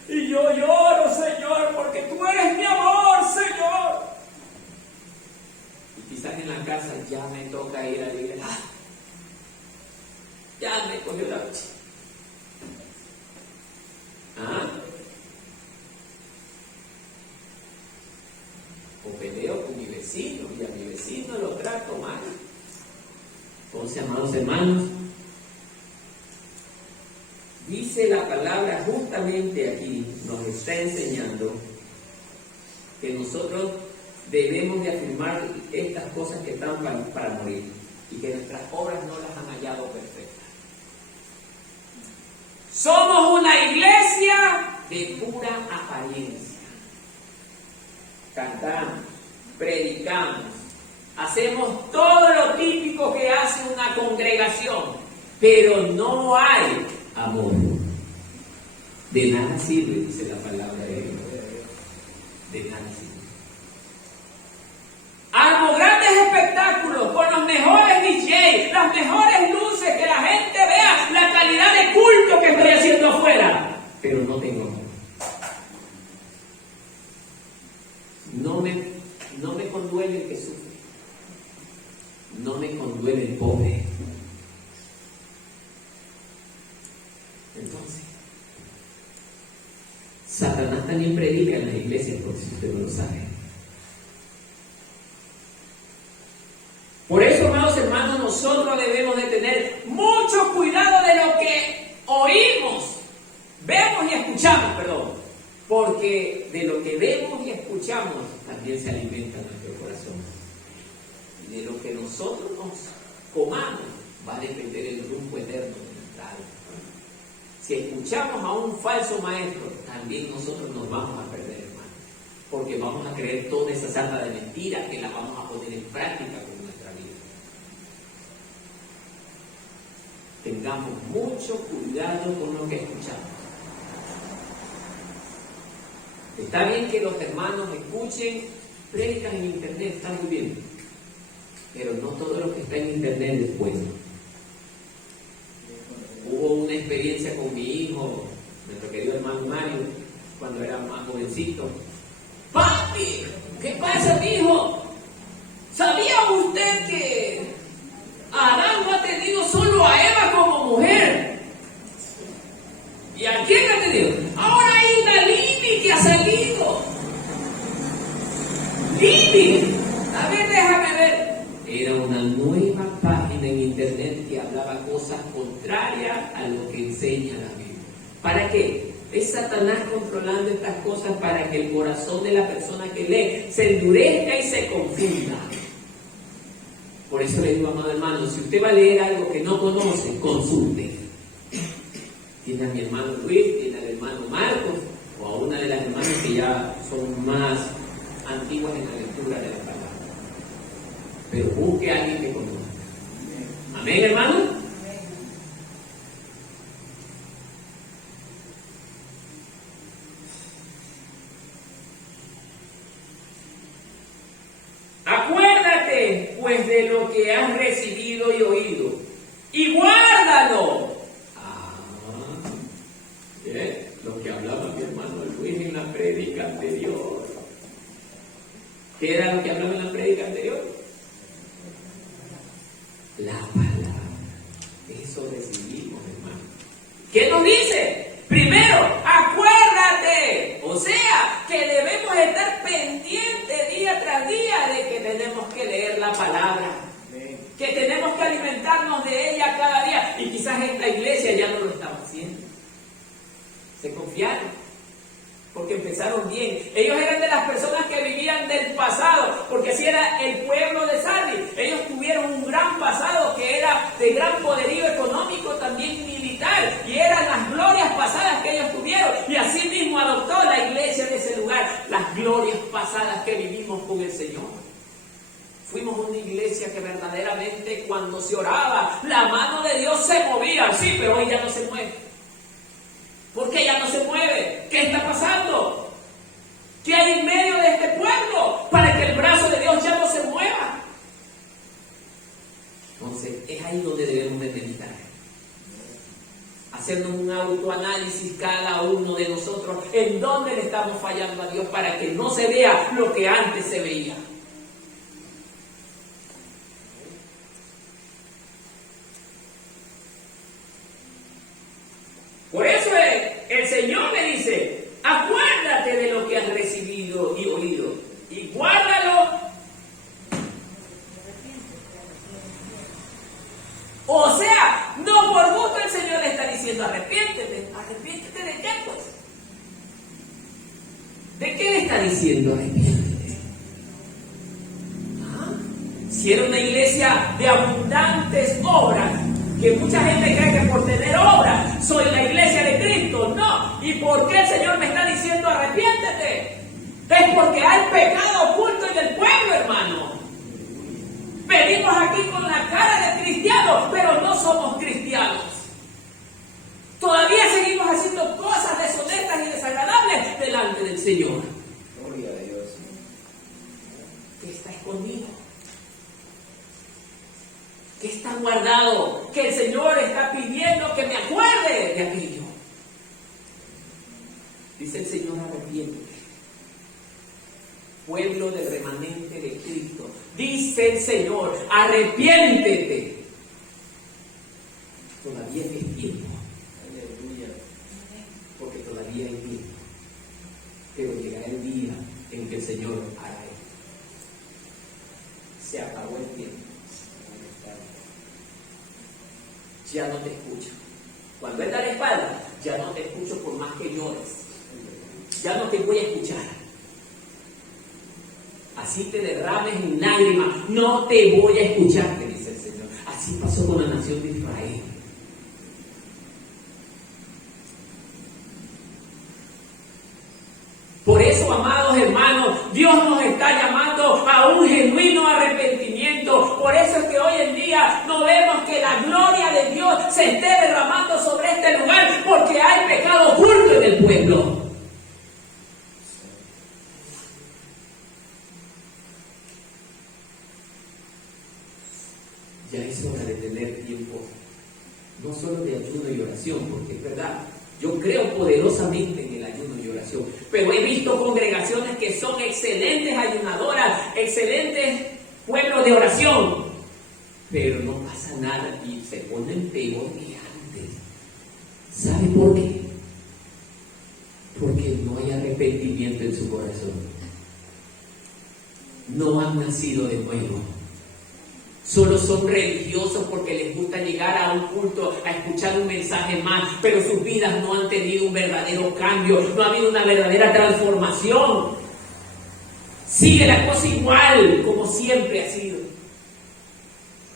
Y yo lloro, Señor, porque tú eres mi amor, Señor. Y quizás en la casa ya me toca ir a la iglesia. Ya me cogió la noche. O peleo con mi vecino y a mi vecino lo trato mal. Entonces, amados hermanos, dice la palabra justamente aquí, nos está enseñando que nosotros debemos de afirmar estas cosas que están para morir y que nuestras obras no las han hallado perfectas. Somos una iglesia de pura apariencia. Cantamos, predicamos, hacemos todo lo típico que hace una congregación, pero no hay amor. De nada sirve, dice la palabra de Dios. De nada sirve. Hagamos grandes espectáculos con los mejores DJs, las mejores luces, que la gente vea la calidad de culto que estoy haciendo afuera, pero no tengo amor. No me conduele el que sufre. No me conduele el pobre. Entonces, Satanás también predica en las iglesias, por si usted no lo sabe. Por eso, amados hermanos, nosotros debemos de tener mucho cuidado de lo que oímos, vemos y escuchamos, porque de lo que vemos y escuchamos también se alimenta nuestro corazón. De lo que nosotros nos comamos va a depender el rumbo eterno de nuestra alma. Si escuchamos a un falso maestro, también nosotros nos vamos a perder, hermano, porque vamos a creer toda esa sarta de mentiras que las vamos a poner en práctica con nuestra vida. Tengamos mucho cuidado con lo que escuchamos. Está bien que los hermanos escuchen, predican en internet, está muy bien, pero no todo lo que está en internet es bueno. Hubo una experiencia con mi hijo, nuestro querido hermano Mario, cuando era más jovencito. ¡Papi! ¿Qué pasa, hijo? ¿Sabía usted que Adán no ha tenido solo a Eva como mujer? ¿Y a quién ha tenido? Ahora hay una Lili que ha salido. ¡Lili! A ver, déjame ver. Era una nueva página en internet que hablaba cosas contrarias a lo que enseña la Biblia. ¿Para qué? Es Satanás controlando estas cosas para que el corazón de la persona que lee se endurezca y se confunda. Por eso le digo, amado hermano, si usted va a leer algo que no conoce, consulte. Tiene a mi hermano Luis, tiene al hermano Marcos, o a una de las hermanas que ya son más antiguas en la lectura de la palabra. Pero busque a alguien que conozca. Amén, hermano. Acuérdate pues de lo que has recibido y oído, y guárdalo. Lo que hablaba mi hermano Luis en la prédica anterior. ¿Qué era lo que hablamos en la prédica anterior? La palabra. Eso recibimos, hermano. ¿Qué nos dice? Primero, acuérdate. O sea, que debemos estar pendientes día tras día de que tenemos que leer la palabra. Que tenemos que alimentarnos de ella cada día. Y quizás esta iglesia ya no lo estaba haciendo. Se confiaron. Porque empezaron bien. Ellos eran de las personas que vivían del pasado, porque así era el pueblo de Sardis. Ellos tuvieron un gran pasado que era de gran poderío económico, también militar, y eran las glorias pasadas que ellos tuvieron. Y así mismo adoptó la iglesia de ese lugar, las glorias pasadas que vivimos con el Señor. Fuimos una iglesia que verdaderamente cuando se oraba, la mano de Dios se movía, sí, pero hoy ya no se mueve. ¿Por qué ya no se mueve? ¿Qué está pasando? ¿Qué hay en medio de este pueblo para que el brazo de Dios ya no se mueva? Entonces, es ahí donde debemos de meditar. Hacernos un autoanálisis cada uno de nosotros en dónde le estamos fallando a Dios para que no se vea lo que antes se veía. Por eso el Señor le dice, acuérdate de lo que has recibido y oído y guárdalo. O sea, no por gusto el Señor le está diciendo, arrepiéntete. ¿Arrepiéntete de qué, pues? ¿De qué le está diciendo arrepiéntete? ¿Ah? Si era una iglesia de abundantes obras, que mucha gente cree que por tener obras soy la iglesia de Cristo. No. ¿Y por qué el Señor me está diciendo arrepiéntete? Es porque hay pecado oculto en el pueblo, hermano. Venimos aquí con la cara de cristianos, pero no somos cristianos. Todavía seguimos haciendo cosas deshonestas y desagradables delante del Señor. Gloria a Dios. ¿Qué está escondido? ¿Qué está guardado? Que el Señor está pidiendo que me acuerde de aquello. Dice el Señor, arrepiéntete. Pueblo del remanente de Cristo. Dice el Señor, arrepiéntete. Todavía hay tiempo. Aleluya. Porque todavía hay tiempo. Pero llegará el día en que el Señor hará esto. Se acabó el tiempo. Ya no te escucho. Cuando Él da la espalda, ya no te escucho por más que llores. Ya no te voy a escuchar. Así te derrames en lágrimas, no te voy a escuchar, te dice el Señor. Así pasó con la nación de Israel. Por eso, amados hermanos, Dios nos está llamando a un genuino arrepentimiento. Por eso es que hoy en día no vemos que la gloria de Dios se esté derramando sobre este lugar, porque hay pecado oculto en el pueblo. Ya es hora de tener tiempo, no solo de ayuno y oración, porque es verdad, yo creo poderosamente en el ayuno y oración, pero he visto congregaciones que son excelentes ayunadoras, excelentes pueblos de oración, pero no pasa nada y se ponen peor que antes. ¿Sabe por qué? Porque no hay arrepentimiento en su corazón. No han nacido de nuevo. Solo son religiosos porque les gusta llegar a un culto, a escuchar un mensaje más, pero sus vidas no han tenido un verdadero cambio, no ha habido una verdadera transformación. Sigue la cosa igual como siempre ha sido.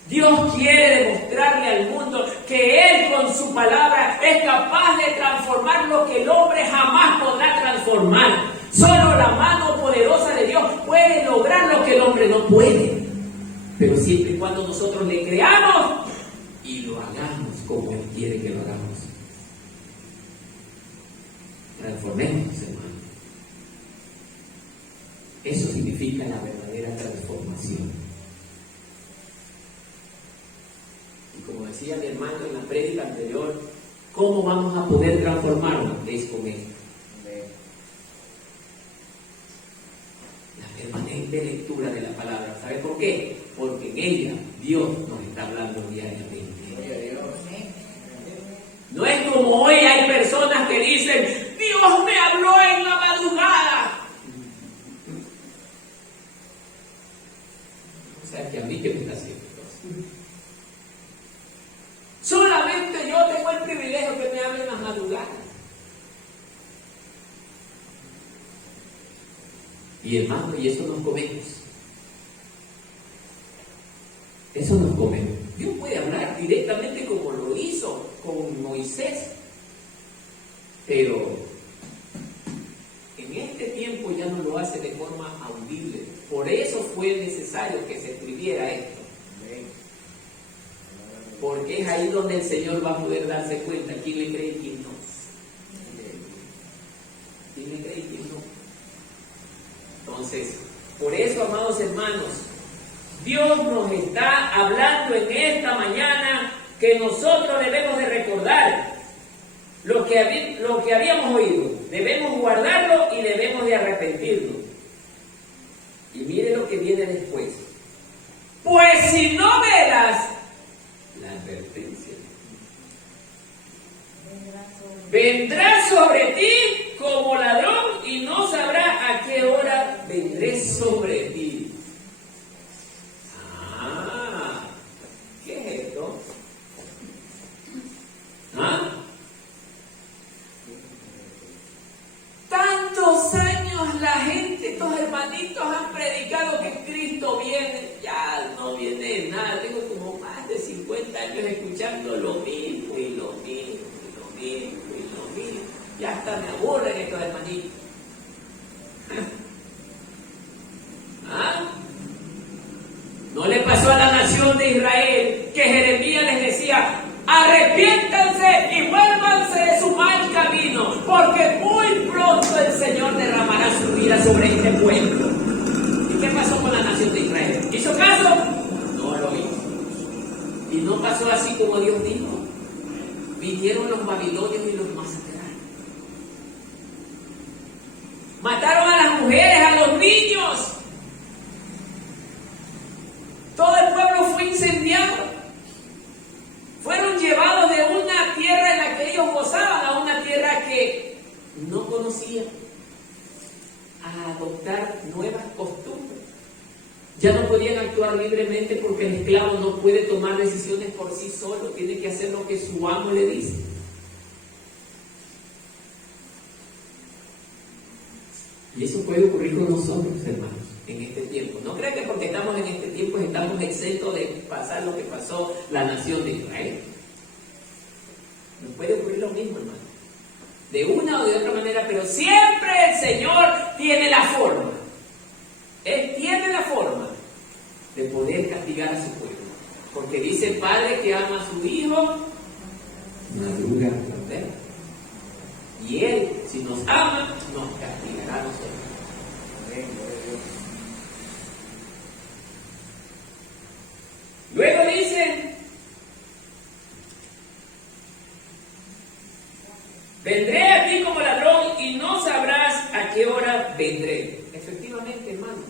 Dios quiere demostrarle al mundo que Él con su palabra es capaz de transformar lo que el hombre jamás podrá transformar. Solo la mano poderosa de Dios puede lograr lo que el hombre no puede. Pero siempre y cuando nosotros le creamos y lo hagamos como Él quiere que lo hagamos. Transformémonos, hermano. Eso significa la verdadera transformación. Y como decía mi hermano en la prédica anterior, ¿cómo vamos a poder transformarnos? Es con esto. La permanencia. de lectura de la palabra. ¿Sabe por qué? Porque en ella Dios nos está hablando diariamente. Gloria a Dios. No es como hoy hay personas que dicen, Dios me habló en la madrugada. O sea, que a mí, ¿qué me está haciendo? Solamente yo tengo el privilegio que me hablen en las madrugadas. Y hermano, y eso nos comemos. Eso nos comemos. Dios puede hablar directamente como lo hizo con Moisés. Pero en este tiempo ya no lo hace de forma audible. Por eso fue necesario que se escribiera esto. Porque es ahí donde el Señor va a poder darse cuenta quién le cree y quién no. ¿Quién le cree y quién no? Entonces, por eso, amados hermanos, Dios nos está hablando en esta mañana que nosotros debemos de recordar lo que habíamos oído. Debemos guardarlo y debemos de arrepentirnos. Y mire lo que viene después. Pues si no velas, la advertencia vendrá sobre ti como ladrón y no sabrá a qué hora vendré sobre ti. ¿Qué es esto? Tantos años la gente, estos hermanitos han predicado que Cristo viene, ya no viene nada. Tengo como más de 50 años escuchando lo mismo y lo mismo y lo mismo y lo mismo. Ya hasta me aburren estos hermanitos. ¿No le pasó a la nación de Israel que Jeremías les decía, arrepiéntanse y vuélvanse de su mal camino, porque muy pronto el Señor derramará su vida sobre este pueblo? ¿Y qué pasó con la nación de Israel? ¿Hizo caso? No lo hizo. Y no pasó así como Dios dijo. Vinieron los babilonios y los masacraron. Mataron a las mujeres, a los niños. Todo el pueblo fue incendiado. Fueron llevados de una tierra en la que ellos gozaban a una tierra que no conocían, a adoptar nuevas costumbres. Ya no podían actuar libremente porque el esclavo no puede tomar decisiones por sí solo, tiene que hacer lo que su amo le dice. Y eso puede ocurrir con nosotros, hermanos, en este tiempo. No crean que porque estamos en este tiempo estamos exentos de pasar lo que pasó la nación de Israel. Nos puede ocurrir lo mismo, hermano. De una o de otra manera, pero siempre el Señor tiene la forma. Él tiene la forma de poder castigar a su pueblo. Porque dice el Padre que ama a su Hijo, madura la verdad. Y Él, si nos ama, nos castigará a nosotros. Luego dice, vendré a ti como ladrón y no sabrás a qué hora vendré. Efectivamente, hermano.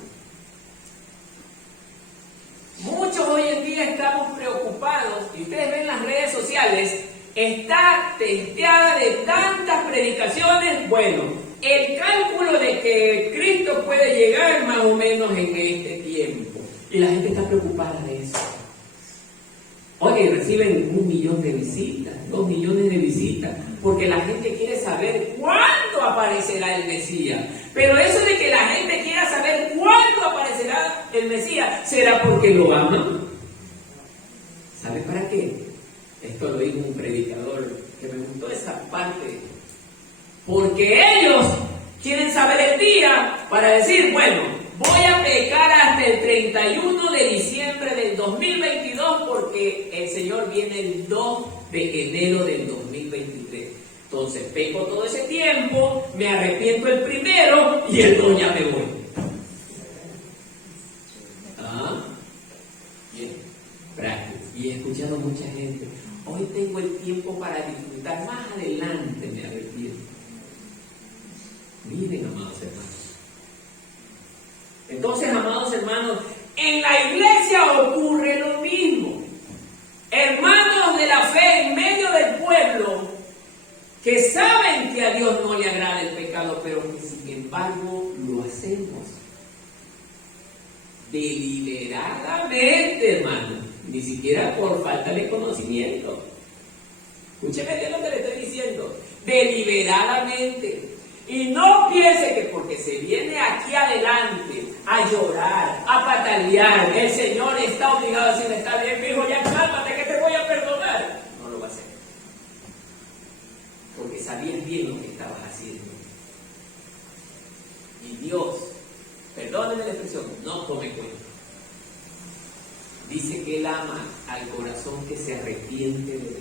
Muchos hoy en día estamos preocupados, y ustedes ven las redes sociales, está testeada de tantas predicaciones. Bueno, el cálculo de que Cristo puede llegar más o menos en este tiempo. Y la gente está preocupada de eso. Oye, reciben 1 millón de visitas, 2 millones de visitas, porque la gente quiere saber cuándo aparecerá el Mesías. Pero eso de que la gente quiera saber cuándo aparecerá el Mesías, ¿será porque lo aman? ¿Sabe para qué? Esto lo dijo un predicador que me gustó esa parte. Porque ellos quieren saber el día para decir, bueno, voy a pecar hasta el 31 de diciembre del 2022 porque el Señor viene el 2 de enero del 2023. Entonces peco todo ese tiempo, me arrepiento el 1 y el 2 ya me voy. Bien, práctico. Y he escuchado a mucha gente, hoy tengo el tiempo para disfrutar, más adelante me arrepiento. Miren, amados hermanos, Entonces, amados hermanos, en la iglesia ocurre lo mismo. Hermanos de la fe en medio del pueblo que saben que a Dios no le agrada el pecado, pero que sin embargo lo hacemos deliberadamente, hermano, ni siquiera por falta de conocimiento. Escúcheme bien lo que le estoy diciendo, deliberadamente. Y no piense que porque se viene aquí adelante a llorar, a patalear, el Señor está obligado a decirle, está bien, mi hijo, ya cálmate que te voy a perdonar. No lo va a hacer. Porque sabías bien lo que estabas haciendo. Y Dios, perdónenme la expresión, no tome cuenta. Dice que Él ama al corazón que se arrepiente de verdad.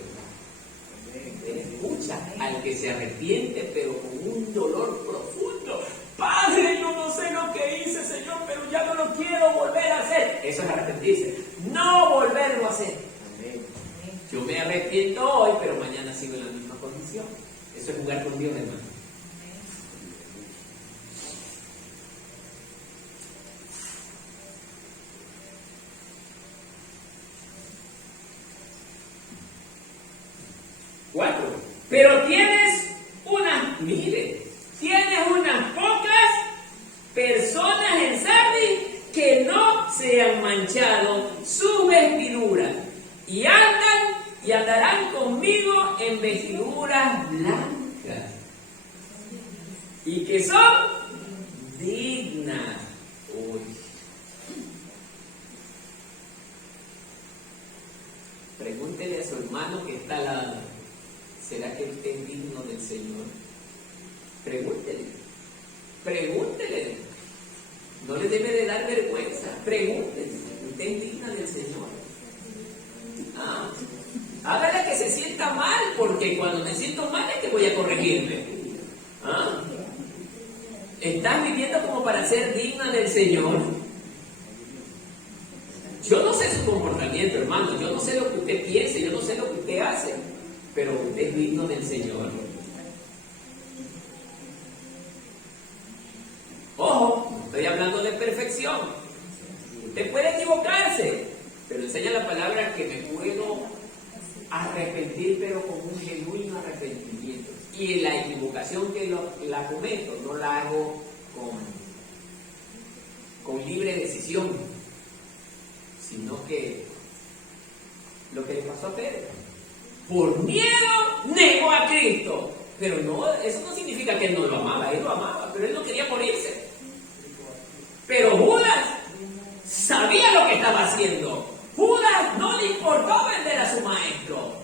Escucha, al que se arrepiente, pero con un dolor profundo. Padre, yo no sé lo que hice, Señor, pero ya no lo quiero volver a hacer. Eso es arrepentirse, no volverlo a hacer. Yo me arrepiento hoy, pero mañana sigo en la misma condición. Eso es jugar con Dios, hermano. 4. Pero tienes unas pocas personas en Sardis que no se han manchado sus vestiduras y andarán conmigo en vestiduras blancas y que son dignas. Uy. Pregúntele a su hermano que está al lado, ¿será que usted es digno del Señor? Pregúntele. No le debe de dar vergüenza. Pregúntele, ¿usted es digna del Señor? Hágale que se sienta mal, porque cuando me siento mal es que voy a corregirme. ¿Estás viviendo como para ser digna del Señor? Yo no sé su comportamiento, hermano. Yo no sé lo que usted piense, yo no sé lo que usted hace, pero usted es digno del Señor. Ojo, no estoy hablando de perfección. Usted puede equivocarse, pero enseña la palabra que me puedo arrepentir, pero con un genuino arrepentimiento. Y en la equivocación que la cometo, no la hago con libre decisión, sino que lo que le pasó a Pedro, por miedo negó a Cristo. Pero no, eso no significa que él no lo amaba, él lo amaba, pero él no quería morirse. Pero Judas sabía lo que estaba haciendo. Judas no le importó vender a su maestro.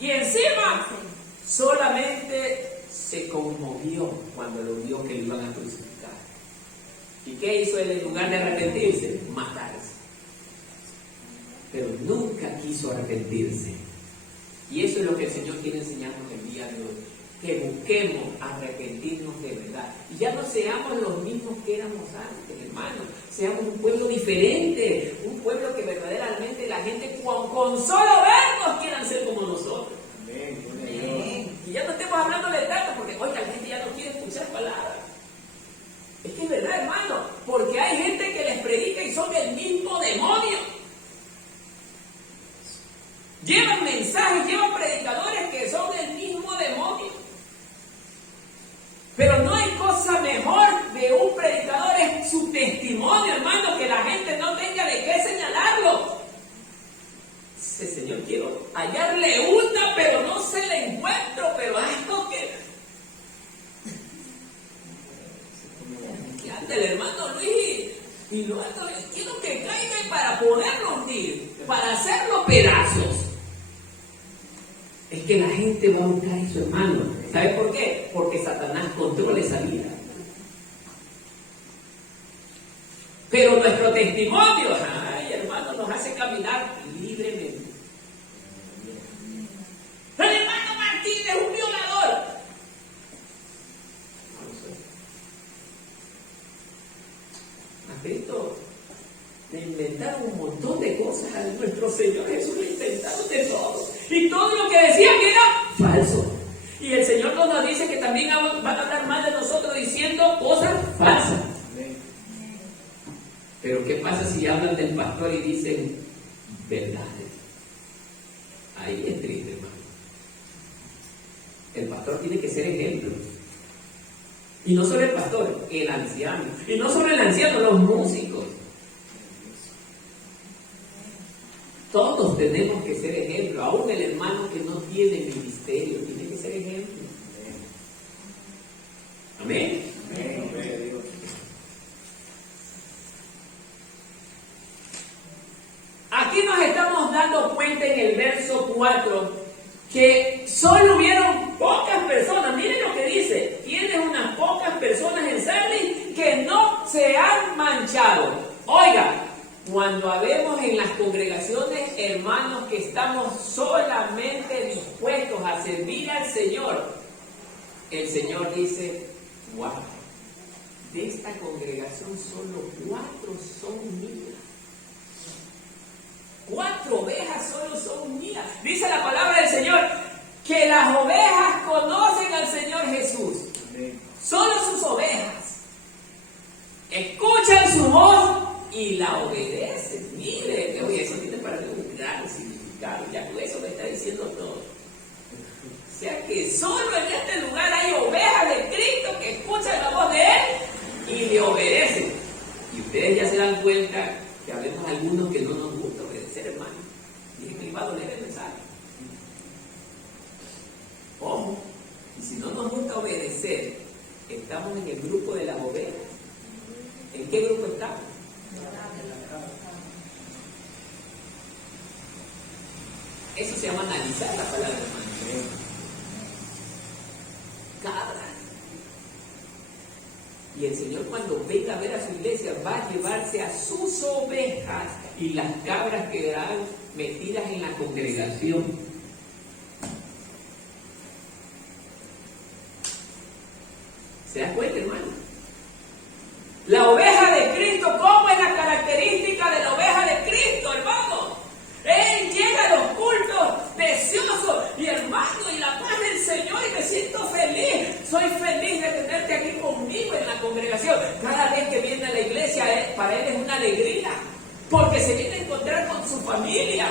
Y encima solamente se conmovió cuando lo vio que lo iban a crucificar. ¿Y qué hizo él en lugar de arrepentirse? Matarse. Pero nunca quiso arrepentirse. Y eso es lo que el Señor quiere enseñarnos el día de hoy. Que busquemos arrepentirnos de verdad. Y ya no seamos los mismos que éramos antes, hermanos. Seamos un pueblo diferente. Un pueblo que verdaderamente la gente con solo vernos quieran ser como nosotros. Amén. Y ya no estemos hablando de tanto, porque hoy la gente ya no quiere escuchar palabras. Es que es verdad, hermano. Porque hay gente que les predica y son del mismo demonio. Llevan mensajes, llevan predicadores que son del mismo demonio. Pero no hay cosa mejor de un predicador, es su testimonio, hermano, que la gente no tenga de qué señalarlo. Dice, Señor, quiero hallarle una, pero no se la encuentro, pero algo que anda el hermano Luis, y luego quiero que caiga para poderlo hundir, para hacerlo pedazos. Es que la gente va a buscar eso, hermano. ¿Sabe por qué? Porque Satanás controla esa vida. Pero nuestro testimonio, ay, hermano, nos hace caminar libremente. El hermano Martín es un violador. No lo soy. ¿Has visto? Le inventaron un montón de cosas a nuestro Señor Jesús, le inventaron de todo. Y todo lo que decían era falso. Y el Señor nos dice que también van a hablar mal de nosotros diciendo cosas falsas. Pero ¿qué pasa si hablan del pastor y dicen verdades? Ahí es triste, hermano. El pastor tiene que ser ejemplo. Y no solo el pastor, el anciano. Y no solo el anciano, los músicos. Todos tenemos que ser ejemplo. Aún el hermano que no tiene ministerio tiene que ser ejemplo. Amén. Amén. Aquí nos estamos dando cuenta en el verso 4 que solo hubieron pocas personas. Miren lo que dice: tienes unas pocas personas en Sardis que no se han manchado. Oiga, cuando habemos en las congregaciones hermanos que estamos solamente dispuestos a servir al Señor, el Señor dice: wow, de esta congregación solo 4 son mías. 4 ovejas solo son mías. Dice la palabra del Señor que las ovejas conocen al Señor Jesús. Solo sus ovejas escuchan su voz y la obedecen. Mire, oye, eso tiene para mí un gran significado. Ya con eso me está diciendo todo. O sea que solo en este lugar hay ovejas de Cristo que escuchan la voz de Él y le obedecen. Y ustedes ya se dan cuenta que habemos algunos que no nos gusta obedecer, hermano. Y es que va a doler el mensaje. Ojo, y si no nos gusta obedecer, estamos en el grupo de las ovejas. ¿En qué grupo estamos? Eso se llama analizar la palabra, hermano. Cabras. Y el Señor, cuando venga a ver a su iglesia, va a llevarse a sus ovejas y las cabras quedarán metidas en la congregación. ¿Se da cuenta, hermano? La oveja de Cristo, ¿cómo es la característica de la oveja de Cristo, hermano? Él llega a los cultos deseoso y hermano, y la paz del Señor, y me siento feliz. Soy feliz de tenerte aquí conmigo en la congregación. Cada vez que viene a la iglesia, para él es una alegría, porque se viene a encontrar con su familia.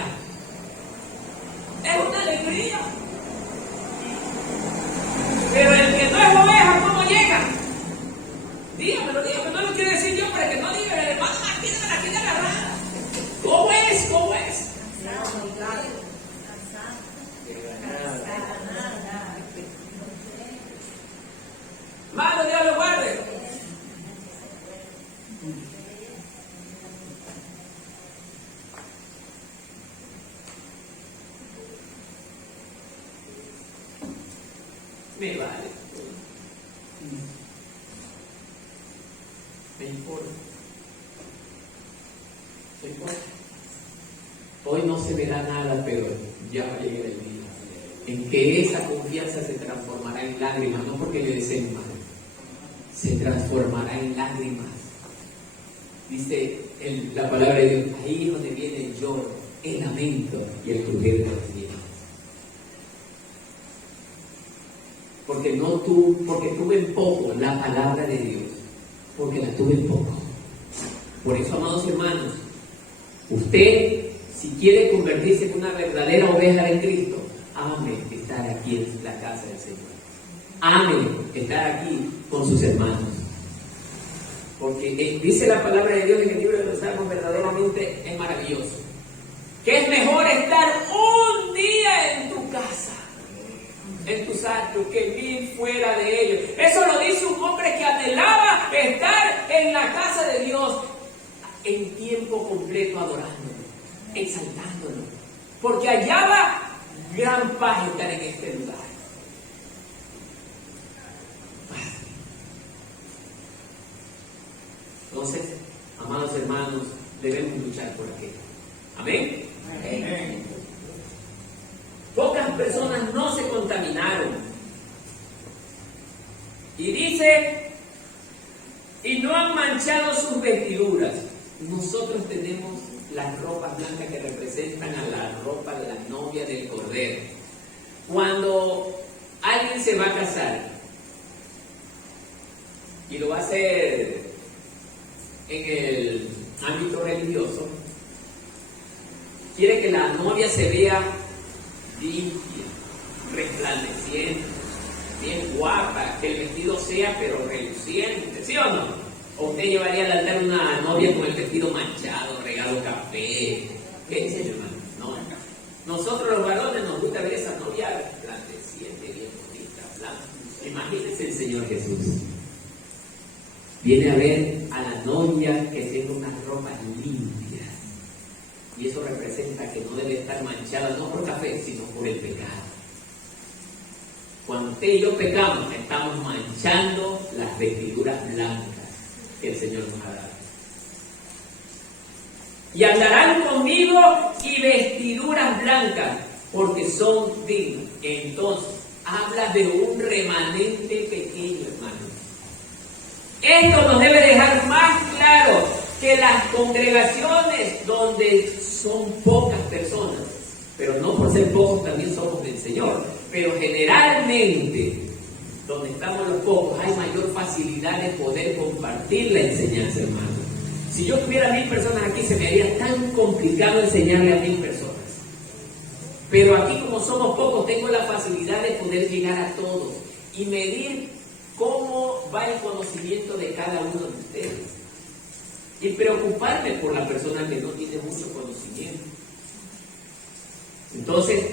Es una alegría. Pero el que no es oveja, ¿cómo llega? Dígamelo, no lo quiero decir yo para que no digan, hermano, aquí no me la quiere agarrar. ¿Cómo es? ¿Cómo es? Mano, Dios lo guarde. Me vale. Me importa. Me importa. Hoy no se verá nada, pero ya va a llegar el día en que esa confianza se transformará en lágrimas, no porque le deseen mal, se transformará en lágrimas. Dice la palabra de Dios: ahí es donde viene el lloro, el lamento y el crujir de los dientes. Porque tuve en poco la palabra de Dios, porque la tuve en poco. Por eso, amados hermanos, usted, si quiere convertirse en una verdadera oveja de Cristo, ame estar aquí en la casa del Señor. Ame estar aquí con sus hermanos. Porque dice la palabra de Dios en el libro de los Salmos, verdaderamente es maravilloso. Que es mejor estar un día en tu casa, en tus atrios, que 1000 fuera de ellos. Eso lo dice un hombre que anhelaba estar en la casa de Dios en tiempo completo, adorándolo, exaltándolo, porque hallaba gran paz estar en este lugar. Entonces, amados hermanos, debemos luchar por aquello. Amén. Amén. Pocas personas no se contaminaron. Y dice: y no han manchado sus vestiduras. Nosotros tenemos las ropas blancas que representan a la ropa de la novia del Cordero. Cuando alguien se va a casar y lo va a hacer ámbito religioso, quiere que la novia se vea limpia, resplandeciente, bien guapa, que el vestido sea pero reluciente, ¿sí o no? ¿O usted llevaría al altar una novia con el vestido manchado, regalo café? ¿Qué dice mi hermano? No, nosotros los varones nos gusta ver esa novia resplandeciente, bien bonita, blanca. Imagínense el Señor Jesús. Viene a ver a la novia que tenga una ropa limpia. Y eso representa que no debe estar manchada no por café, sino por el pecado. Cuando usted y yo pecamos, estamos manchando las vestiduras blancas que el Señor nos ha dado. Y andarán conmigo y vestiduras blancas, porque son dignos. Entonces, habla de un remanente pequeño, hermano. Esto nos debe dejar más claro que las congregaciones donde son pocas personas, pero no por ser pocos también somos del Señor, pero generalmente donde estamos los pocos hay mayor facilidad de poder compartir la enseñanza, hermano. Si yo tuviera 1000 personas aquí, se me haría tan complicado enseñarle a 1000 personas. Pero aquí, como somos pocos, tengo la facilidad de poder llegar a todos y medir cómo va el conocimiento de cada uno de ustedes. Y preocuparme por la persona que no tiene mucho conocimiento. Entonces,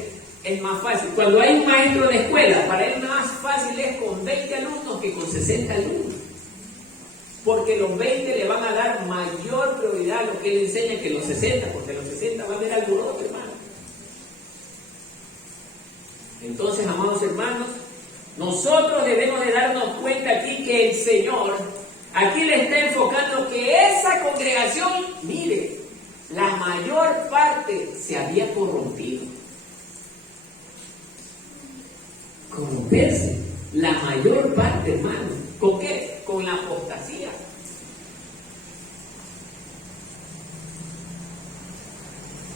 es más fácil. Cuando hay un maestro de escuela, para él más fácil es con 20 alumnos que con 60 alumnos. Porque los 20 le van a dar mayor prioridad a lo que él enseña que los 60, porque los 60 van a ver alboroto, hermano. Entonces, amados hermanos, nosotros debemos de darnos cuenta aquí que el Señor aquí le está enfocando que esa congregación, mire, la mayor parte se había corrompido. Corromperse, la mayor parte, hermano. ¿Con qué? Con la apostasía.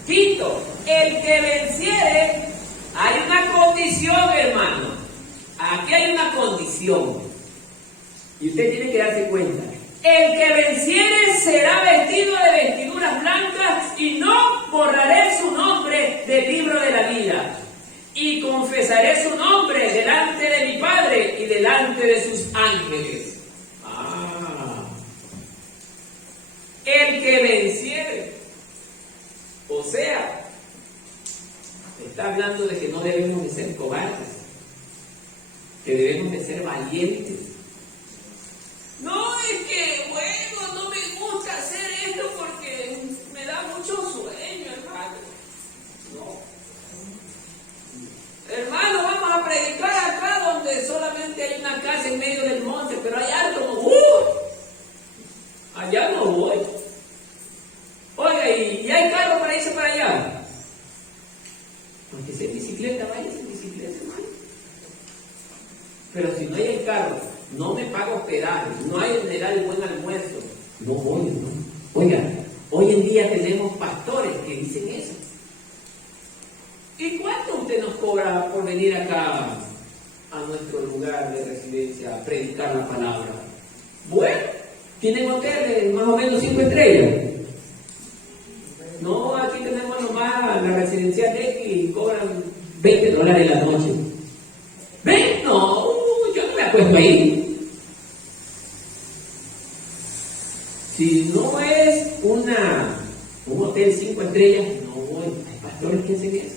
Quinto, el que venciere, hay una condición, hermano. Aquí hay una condición. Y usted tiene que darse cuenta. El que venciere será vestido de vestiduras blancas y no borraré su nombre del libro de la vida. Y confesaré su nombre delante de mi Padre y delante de sus ángeles. El que venciere. O sea, está hablando de que no debemos de ser cobardes, que debemos de ser valientes. No, es que, bueno, no me gusta hacer esto porque me da mucho sueño, hermano. No. Hermano, vamos a predicar acá donde solamente hay una casa en medio del monte, pero hay algo, allá no voy. Oiga, ¿y hay carro para irse para allá? Porque si hay bicicleta, váyase en bicicleta, hermano. Pero si no hay el carro, no me pago hospedaje, no hay donde dar el buen almuerzo, no voy, no. Oiga, hoy en día tenemos pastores que dicen eso. ¿Y cuánto usted nos cobra por venir acá a nuestro lugar de residencia a predicar la palabra? Bueno, ¿tienen hoteles más o menos 5 estrellas? No, aquí tenemos nomás la residencia de X y cobran $20 la noche. ¿Ven? No, yo no me acuesto ahí. Si no es un hotel 5 estrellas, no voy. Hay pastores que hacen eso.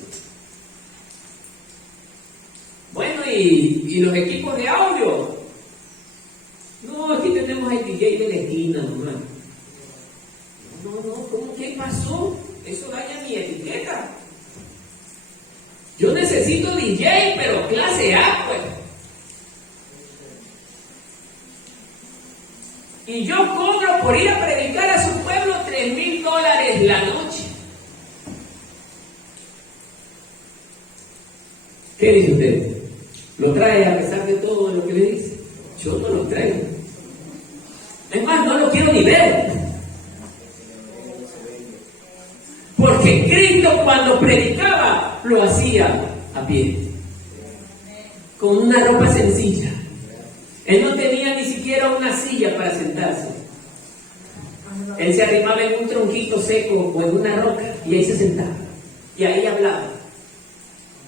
Bueno, y los equipos de audio. No, aquí tenemos el DJ de la esquina nomás. No, ¿cómo que pasó? Eso daña mi etiqueta. Yo necesito DJ, pero clase A, pues. Y yo cobro por ir a predicar a su pueblo $3,000 la noche. ¿Qué dice usted? ¿Lo trae a pesar de todo lo que le dice? Yo no lo traigo. Es más, no lo quiero ni ver. Porque Cristo cuando predicaba lo hacía a pie, con una ropa sencilla. Él no tenía ni siquiera una silla para sentarse. Él se arrimaba en un tronquito seco o en una roca y ahí se sentaba. Y ahí hablaba.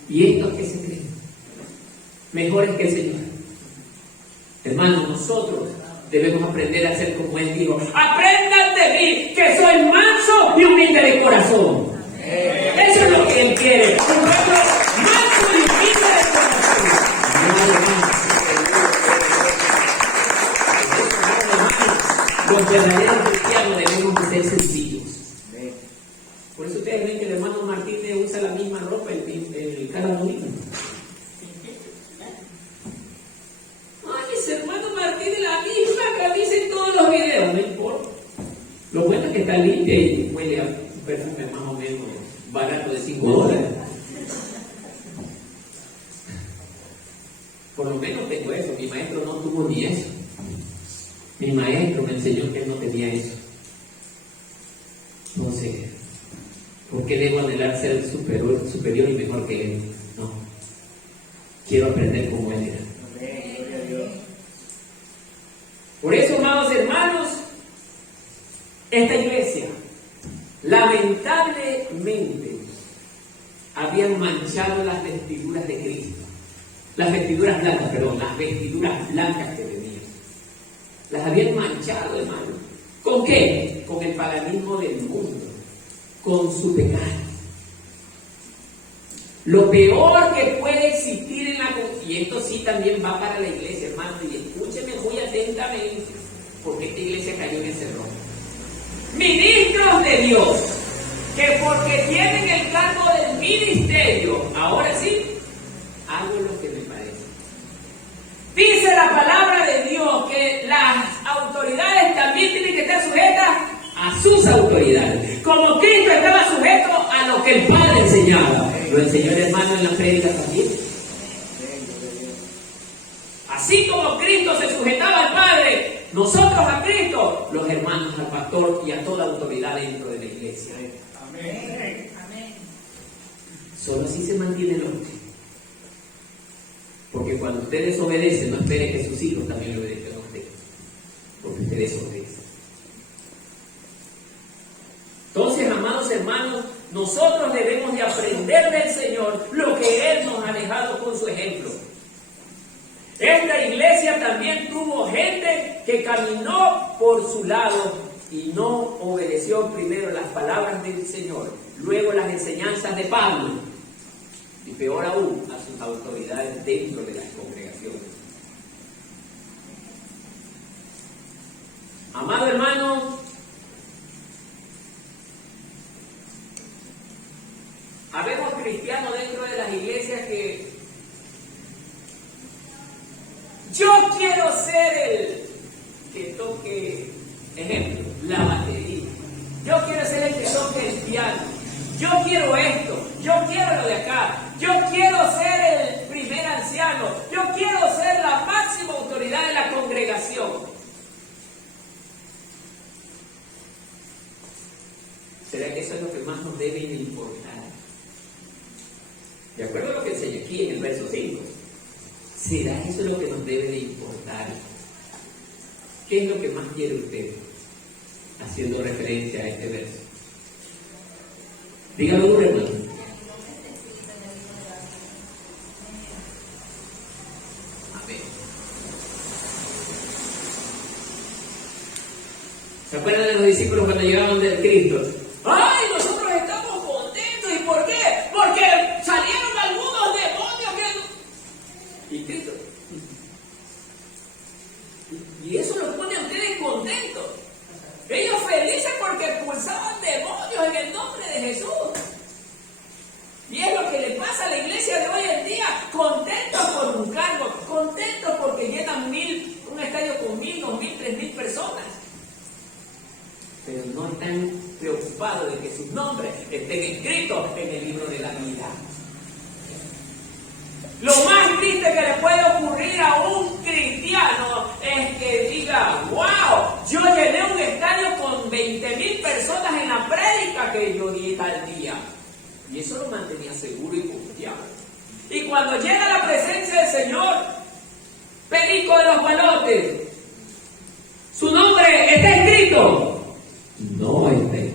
¿Y estos qué se creen? Mejores que el Señor. Hermanos, nosotros debemos aprender a ser como Él dijo: aprendan de mí, que soy manso y humilde de corazón. Eso es lo que Él quiere. Un pueblo manso y humilde de corazón. Los verdaderos cristianos debemos de ser sencillos. Por eso ustedes ven que el hermano Martínez usa la misma ropa cada domingo. Ay, ese hermano Martínez la misma camisa en todos los videos, no importa. Lo bueno es que está limpia y huele a un perfume más o menos barato de $5. Por lo menos tengo eso. Mi maestro no tuvo ni eso. Mi maestro me enseñó que él no tenía eso. Entonces, ¿por qué debo anhelar ser superior y mejor que él? No. Quiero aprender como él era. Por eso, amados hermanos, esta iglesia, lamentablemente, habían manchado las vestiduras de Cristo. Las vestiduras blancas que tenían. Las habían manchado, hermano. ¿Con qué? Con el paganismo del mundo, con su pecado. Lo peor que puede existir en y esto sí también va para la iglesia, hermano, y escúcheme muy atentamente, porque esta iglesia cayó en ese error. Ministros de Dios, que porque tienen el cargo del ministerio, ahora sí, hago lo que me parece. Dice la palabra de Dios que las autoridades también tienen que estar sujetas a sus autoridades. Como Cristo estaba sujeto a lo que el Padre enseñaba. Lo enseñó el hermano en la prédica también. Así como Cristo se sujetaba al Padre, nosotros a Cristo, los hermanos al pastor y a toda autoridad dentro de la iglesia. Amén. Solo así se mantiene el orden. Porque cuando usted desobedece, no espere que sus hijos también lo obedezcan a usted. Porque usted desobedece. Entonces, amados hermanos, nosotros debemos de aprender del Señor lo que Él nos ha dejado con su ejemplo. Esta iglesia también tuvo gente que caminó por su lado y no obedeció primero las palabras del Señor, luego las enseñanzas de Pablo, y peor aún, a sus autoridades dentro de las congregaciones. Amado hermano, habemos cristianos dentro de las iglesias que yo quiero ser el que toque, ejemplo, la batería. Yo quiero ser el que toque el piano. Yo quiero esto. Yo quiero lo de acá. Yo quiero ser el primer anciano. Yo quiero ser la máxima autoridad de la congregación. ¿Será que eso es lo que más nos debe de importar? De acuerdo a lo que enseña aquí en el verso 5. ¿Será eso lo que nos debe de importar? ¿Qué es lo que más quiere usted? Haciendo referencia a este verso. Dígame un hermano. Amén. ¿Se acuerdan de los discípulos cuando llegaban del Cristo? ¡Ay, nosotros estamos contentos! ¿Y por qué? Porque salieron algunos demonios que... ¿Y Cristo? Y eso los pone a ustedes contentos. Ellos felices porque expulsaban demonios en el nombre de Jesús. Y es lo que le pasa a la iglesia de hoy en día. Contentos por un cargo, contentos porque llenan un estadio con 1,000, 2,000, 3,000 personas. Pero no están preocupados de que sus nombres estén escritos en el libro de la vida. Lo más triste que le puede ocurrir a un cristiano es que diga: wow, yo llené un estadio con 20,000 personas en la prédica que yo di tal día. Y eso lo mantenía seguro y confiado. Y cuando llega la presencia del Señor, Perico de los Palotes, su nombre está escrito.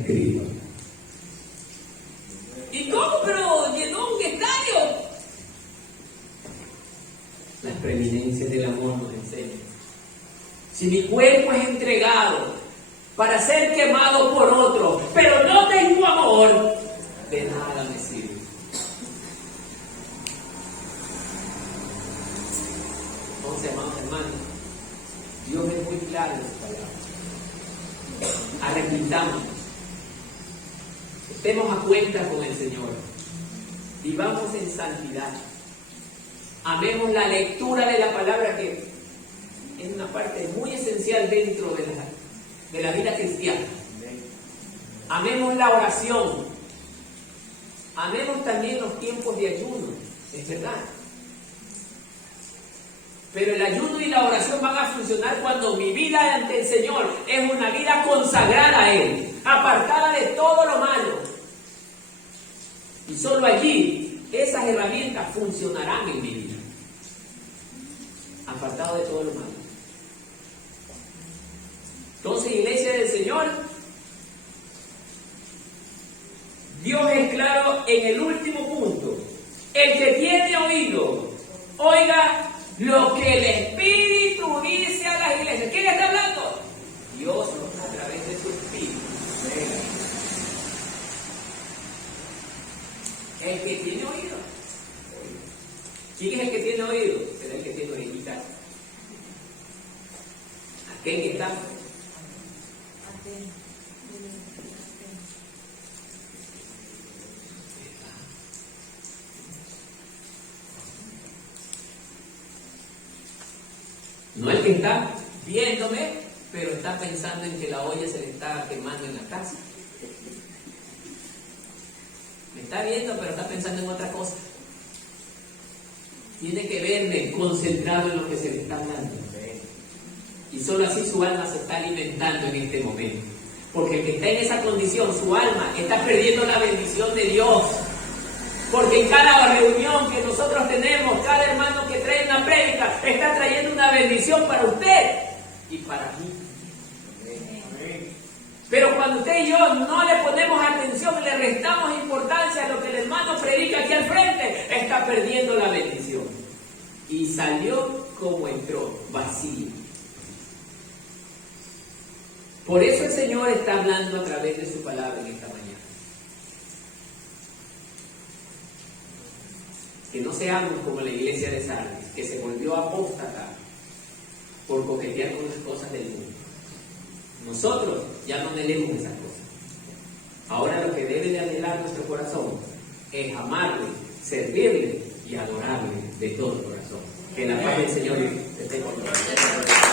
escriba. ¿Y cómo? Pero llenó un estadio. Las preeminencias del amor nos enseñan. Si mi cuerpo es entregado para ser quemado por otro, pero no tengo amor, de nada me sirve. Entonces, amados hermanos, Dios es muy claro en su palabra. Arrepentámonos. Estemos a cuenta con el Señor. Vivamos en santidad. Amemos la lectura de la palabra, que es una parte muy esencial dentro de la vida cristiana. Amemos la oración. Amemos también los tiempos de ayuno. Es verdad. Pero el ayuno y la oración van a funcionar cuando mi vida ante el Señor es una vida consagrada a Él, apartada de todo lo malo. Y solo allí esas herramientas funcionarán en mi vida, apartado de todo lo malo. Entonces, iglesia del Señor, Dios es claro en el último punto. El que tiene oído, oiga lo que el Espíritu dice a las iglesias. ¿Quién está hablando? Dios a través de su Espíritu. El que tiene oído. ¿Quién es el que tiene oído? Será el que tiene oído. Aquel que está. No el que está viéndome, pero está pensando en que la olla se le está quemando en la casa. Me está viendo, pero está pensando en otra cosa. Tiene que verme concentrado en lo que se le está hablando. Y solo así su alma se está alimentando en este momento. Porque el que está en esa condición, su alma está perdiendo la bendición de Dios. Porque en cada reunión que nosotros tenemos, cada hermano que trae una prédica está trayendo una bendición para usted y para mí. Pero cuando usted y yo no le ponemos atención, le restamos importancia a lo que el hermano predica aquí al frente, está perdiendo la bendición. Y salió como entró, vacío. Por eso el Señor está hablando a través de su palabra en esta mañana. Que no seamos como la iglesia de Sardis, que se volvió apóstata por coquetear con las cosas del mundo. Nosotros ya no anhelemos esas cosas. Ahora lo que debe de anhelar nuestro corazón es amarle, servirle y adorarle de todo el corazón. Que la paz del Señor esté con nosotros.